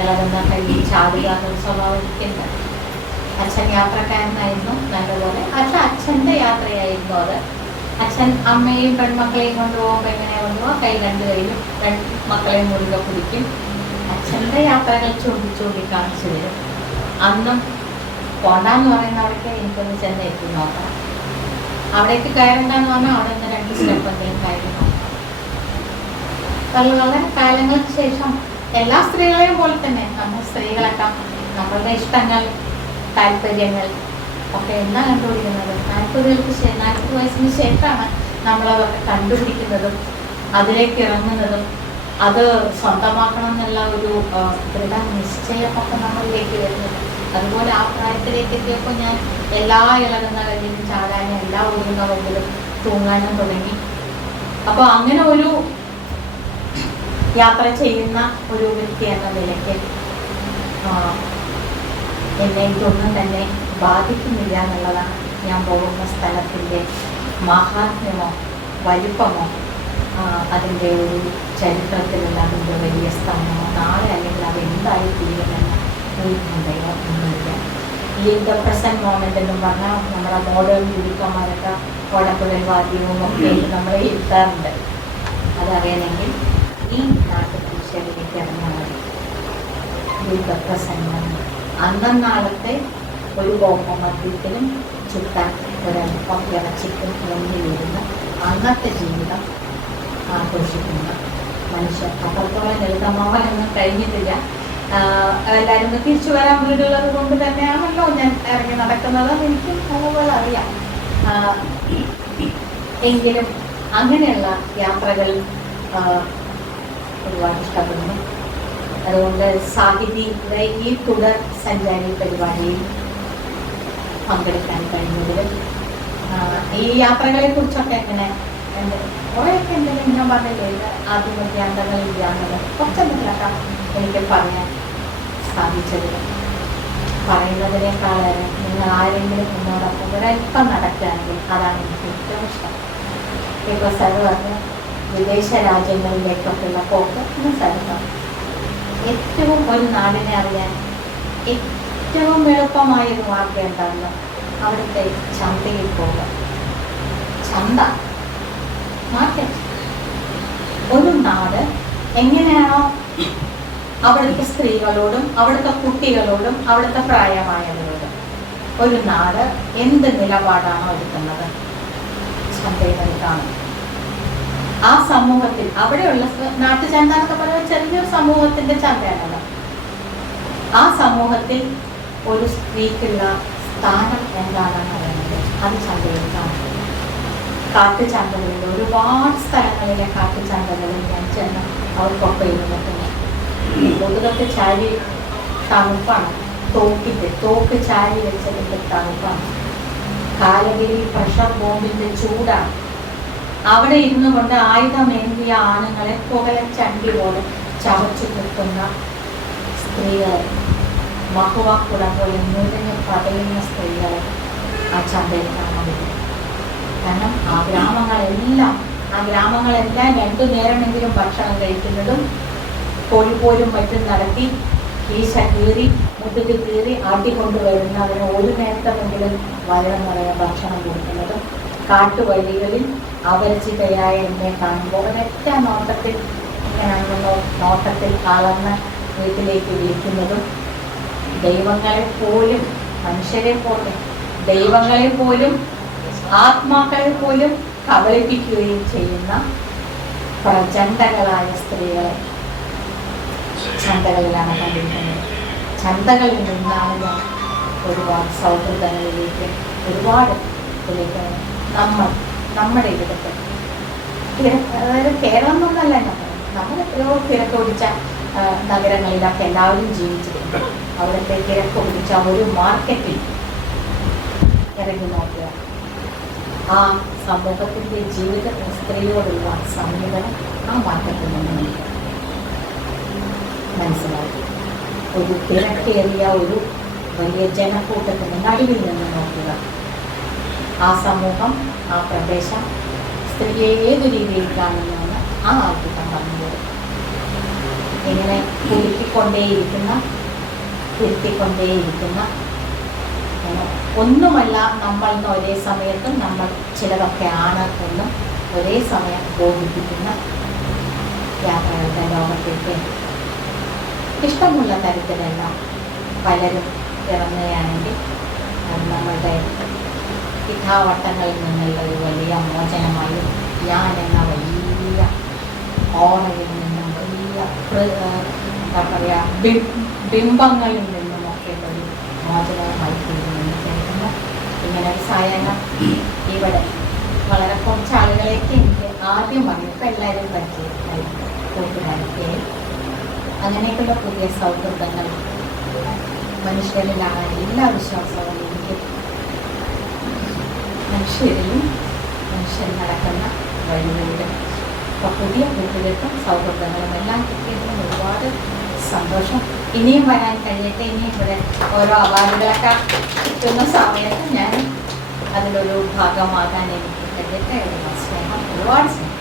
ഇളകുന്ന കയ്യിൽ ചാടുക എന്നൊരു സ്വഭാവം എനിക്കുണ്ട്. അച്ഛൻ യാത്രക്കാരനായിരുന്നു നല്ലപോലെ. അച്ഛൻ്റെ യാത്രയായിരുന്നു അത്. അച്ഛൻ അമ്മയും പെൺമക്കളെയും കൊണ്ടുപോകുമ്പോൾ എങ്ങനെ കൊണ്ടുപോകാം, കൈ 2 കൈയിലും മക്കളെയും മുറുകെ പിടിക്കും. അച്ഛൻ്റെ യാത്രകൾ ചൂണ്ടി കാണിച്ചു തരും. അന്നും പോണ്ടാന്ന് പറയുന്ന അവിടേക്ക് എനിക്കൊന്ന് ചെന്ന് എത്തി നോക്കണം, അവിടേക്ക് കയറണ്ടെന്ന് പറഞ്ഞാൽ അവിടെ നിന്ന് 2 സ്റ്റെപ്പ് എന്തെങ്കിലും കയറി നോക്കണം. വളരെ കാലങ്ങൾക്ക് ശേഷം എല്ലാ സ്ത്രീകളെയും പോലെ തന്നെ നമ്മൾ സ്ത്രീകളൊക്കെ നമ്മളുടെ ഇഷ്ടങ്ങൾ, താല്പര്യങ്ങൾ ഒക്കെ എന്നാ കണ്ടുപിടിക്കുന്നത് 40 വയസ്സിന് ശേഷമാണ് നമ്മളതൊക്കെ കണ്ടുപിടിക്കുന്നതും അതിലേക്ക് ഇറങ്ങുന്നതും അത് സ്വന്തമാക്കണം എന്നുള്ള ഒരു ദൃഢനിശ്ചയമൊക്കെ നമ്മളിലേക്ക് വരുന്നത്. അതുപോലെ ആ പ്രായത്തിലേക്ക് എത്തിയപ്പോൾ ഞാൻ എല്ലാ ഇളകുന്ന കല്ലിലും ചാടാനും എല്ലാ ഒഴുകുന്ന കല്ലിലും തൂങ്ങാനും തുടങ്ങി. അപ്പോൾ അങ്ങനെ ഒരു യാത്ര ചെയ്യുന്ന ഒരു വ്യക്തി എന്ന നിലയ്ക്ക് എന്നെ ഇതൊന്നും തന്നെ ബാധിക്കുന്നില്ല എന്നുള്ളതാണ്. ഞാൻ പോകുന്ന സ്ഥലത്തിൻ്റെ മഹാത്മ്യമോ വലിപ്പമോ അതിൻ്റെ ഒരു ചരിത്രത്തിലുള്ള അതിൻ്റെ വലിയ സ്ഥാനമോ നാളെ അല്ലെങ്കിൽ അത് എന്തായി തീരുമെന്ന് ഊഹിക്കുന്നുണ്ടോ ഒന്നുമില്ല. ലിവ് ദ പ്രസന്റ് മൊമെന്റ് എന്നും പറഞ്ഞാൽ നമ്മുടെ മോഡേൺ ഗുരുക്കന്മാരൊക്കെ ഓടക്കുഴൽ വാദ്യവും ഒക്കെ നമ്മളെ ഇരുത്താറുണ്ട്. അതറിയണമെങ്കിൽ ഈ നാട്ടുപുരുഷനിലേക്ക് ഇറങ്ങാൻ മതി. Live the present moment. അന്നാളത്തെ ഒരു മദ്യത്തിനും ചുട്ടാൻ ഒരൽപ്പം ഇറച്ചിക്കും മുന്നിലിരുന്ന് അന്നത്തെ ജീവിതം ആഘോഷിക്കുന്ന മനുഷ്യർ അത്രത്തോളം ലളിതമാവാനൊന്നും കഴിഞ്ഞിട്ടില്ല. എല്ലാവരും തിരിച്ചു വരാൻ വീടുള്ളത് കൊണ്ട് തന്നെയാണല്ലോ ഞാൻ ഇറങ്ങി നടക്കുന്നത്. എനിക്കും അതുപോലെ അറിയാം. എങ്കിലും അങ്ങനെയുള്ള യാത്രകൾ ഒരുപാട് ഇഷ്ടപ്പെടുന്നു. അതുകൊണ്ട് സാഹിതിയുടെ ഈ തുടർ സഞ്ചാരി പരിപാടിയിൽ പങ്കെടുക്കാൻ കഴിഞ്ഞതിൽ ഈ യാത്രകളെ കുറിച്ചൊക്കെ എങ്ങനെ കുറേയൊക്കെ എന്തെങ്കിലും ഞാൻ പറഞ്ഞില്ലേ, ആദ്യമധ്യാന്തങ്ങൾ ഇല്ലാന്നത് കുറച്ചെന്തെങ്കിലൊക്കെ എനിക്ക് പറയാൻ സാധിച്ചതിൽ പറയുന്നതിനേക്കാളേറെ നിങ്ങൾ ആരെങ്കിലും മുന്നോടൊപ്പം ഒരൽപ്പം നടക്കുകയാണെങ്കിൽ അതാണ് എനിക്ക് ഏറ്റവും ഇഷ്ടം. ഇപ്പോൾ സാർ പറഞ്ഞ് വിദേശ രാജ്യങ്ങളിലേക്കൊക്കെയുള്ള പോക്ക് എന്ന് സാർ ഏറ്റവും ഒരു നാടിനെ അറിയാൻ ഏറ്റവും എളുപ്പമായൊരു മാർഗം എന്താണെന്ന് അവിടുത്തെ ചന്തയിൽ പോകുക. ചന്ത മാർക്കറ്റ്. ഒരു നാട് എങ്ങനെയാണോ അവിടുത്തെ സ്ത്രീകളോടും അവിടുത്തെ കുട്ടികളോടും അവിടുത്തെ പ്രായമായവരോടും ഒരു നാട് എന്ത് നിലപാടാണോ എടുക്കുന്നത് ചന്തയിലെടുത്താണ്. ആ സമൂഹത്തിൽ അവിടെയുള്ള നാട്ടുചന്ത എന്നൊക്കെ പറയുമ്പോൾ ചെറിയൊരു സമൂഹത്തിന്റെ ചന്തയാണല്ലോ. ആ സമൂഹത്തിൽ ഒരു സ്ത്രീക്കുള്ള സ്ഥാനം എന്താണെന്ന് പറയുന്നത് അത് ചന്തയിലാണ്. കാട്ടുചന്തകളിൽ ഒരുപാട് സ്ഥലങ്ങളിലെ കാട്ടുചന്തകളിൽ ഞാൻ ചെന്ന് അവർക്കൊക്കെ ഇരുന്നിട്ടുണ്ട്. മുതുകത്ത് ചാരി തണുപ്പാണ്. തോക്ക് ചാരി വെച്ചതിൻ്റെ തണുപ്പാണ്. കാലഗിരി പ്രഷർ ബോംബിന്റെ ചൂടാണ്. അവിടെ ഇരുന്നു കൊണ്ട് ആയുധമേന്തിയ ആണുങ്ങളെ പുകലച്ചണ്ടി പോലെ ചവച്ചു കുത്തുന്ന സ്ത്രീകളെ, മഹുവാക്കുട പോലെ മുറിഞ്ഞ് പതയുന്ന സ്ത്രീകളെ ആ ചന്തയിൽ കാണാൻ പറ്റും. കാരണം ആ ഗ്രാമങ്ങളെല്ലാം 2 നേരമെങ്കിലും ഭക്ഷണം കഴിക്കുന്നതും കോഴിപ്പോരും മറ്റും നടത്തി കീശ കീറി മുതുക് കീറി ആട്ടിക്കൊണ്ടുവരുന്ന അതിന് ഒരു നേരത്തെങ്കിലും വയറ് നിറയെ ഭക്ഷണം കൊടുക്കുന്നതും കാട്ടുവഴികളിൽ അപരിചിതയായ എന്നെ കാണുമ്പോൾ ഒരൊറ്റ നോട്ടത്തിൽ ഇങ്ങനെ നോട്ടത്തിൽ അളന്ന് വീട്ടിലേക്ക് വിളിക്കുന്നതും ദൈവങ്ങളെ പോലും മനുഷ്യരെ പോലും ദൈവങ്ങളെ പോലും ആത്മാക്കളെ പോലും കബളിപ്പിക്കുകയും ചെയ്യുന്ന പ്രചണ്ഡകളായ സ്ത്രീകളെ ചന്തകളിലാണ് കണ്ടിരിക്കുന്നത്. ചന്തകളിൽ നിന്നാണ് ഞാൻ ഒരുപാട് സൗഹൃദങ്ങളിലേക്ക് ഒരുപാട് നമ്മുടെ ഇവിടുത്തെ അതായത് കേരളം എന്നല്ല ഞാൻ പറയുന്നത്, നമ്മൾ എത്രയോ തിരക്കൊടിച്ച നഗരങ്ങളിലൊക്കെ എല്ലാവരും ജീവിച്ചിട്ടുണ്ട്. അവിടുത്തെ തിരക്കൊടിച്ച ഒരു മാർക്കറ്റിൽ ഇറങ്ങി നോക്കുക. ആ സമൂഹത്തിൻ്റെ ജീവിത സ്ത്രീയോടുള്ള സമീപനം ആ മാർക്കറ്റിൽ നിന്ന് മനസ്സിലാക്കി. ഒരു തിരക്കേറിയ ഒരു വലിയ ജനക്കൂട്ടത്തിന് നടുവിൽ നിന്ന് നോക്കുക. ആ സമൂഹം, ആ പ്രദേശം സ്ത്രീയെ ഏതു രീതിയിൽ കാണുന്നുവെന്ന് ആ ആൾക്കൂട്ടം പറഞ്ഞത്. ഇങ്ങനെ തിരുത്തിക്കൊണ്ടേയിരിക്കുന്ന ഒന്നുമല്ല നമ്മൾ എന്ന് ഒരേ സമയത്തും നമ്മൾ ചിലതൊക്കെ ആണ് എന്നും ഒരേ സമയം ബോധിപ്പിക്കുന്ന യാത്രകളുടെ ലോകത്തേക്ക് ഇഷ്ടമുള്ള തരത്തിലെല്ലാം പലരും ഇറങ്ങുകയാണെങ്കിൽ നമ്മളുടെ ഇഥാവട്ടങ്ങളിൽ നിന്നുള്ള ഒരു വലിയ മോചനമായും ഞാൻ എന്ന വലിയ ഓറയിൽ നിന്നും വലിയ എന്താ പറയുക ബിംബങ്ങളിൽ നിന്നുമൊക്കെ ഒരു മോചനമായി തീരുമെന്ന് കേൾക്കുന്നു. ഇങ്ങനെ ഒരു സായനം ഇവിടെ വളരെ കുറച്ച് ആളുകളേക്ക് എനിക്ക് ആദ്യം പറഞ്ഞു. ഇപ്പം എല്ലാവരും പരിചയമായി. കൂട്ടുകാരൊക്കെ അങ്ങനെയൊക്കെയുള്ള പുതിയ സൗഹൃദങ്ങൾ മനുഷ്യരിലാണ് എല്ലാ വിശ്വാസവും എനിക്ക് മനുഷ്യരിലും മനുഷ്യൻ നടക്കുന്ന വഴികളിലും. അപ്പോൾ പുതിയ കൂട്ടുകെട്ടും സൗഹൃദങ്ങളും എല്ലാം കിട്ടിയതിലും ഒരുപാട് സന്തോഷം. ഇനിയും വരാൻ കഴിയട്ടെ. ഇനിയും ഇവിടെ ഓരോ അവാർഡുകളൊക്കെ കിട്ടുന്ന സമയത്ത് ഞാൻ അതിലൊരു ഭാഗമാകാൻ എനിക്ക് കഴിയട്ടെ. സ്നേഹം, ഒരുപാട് സ്നേഹം.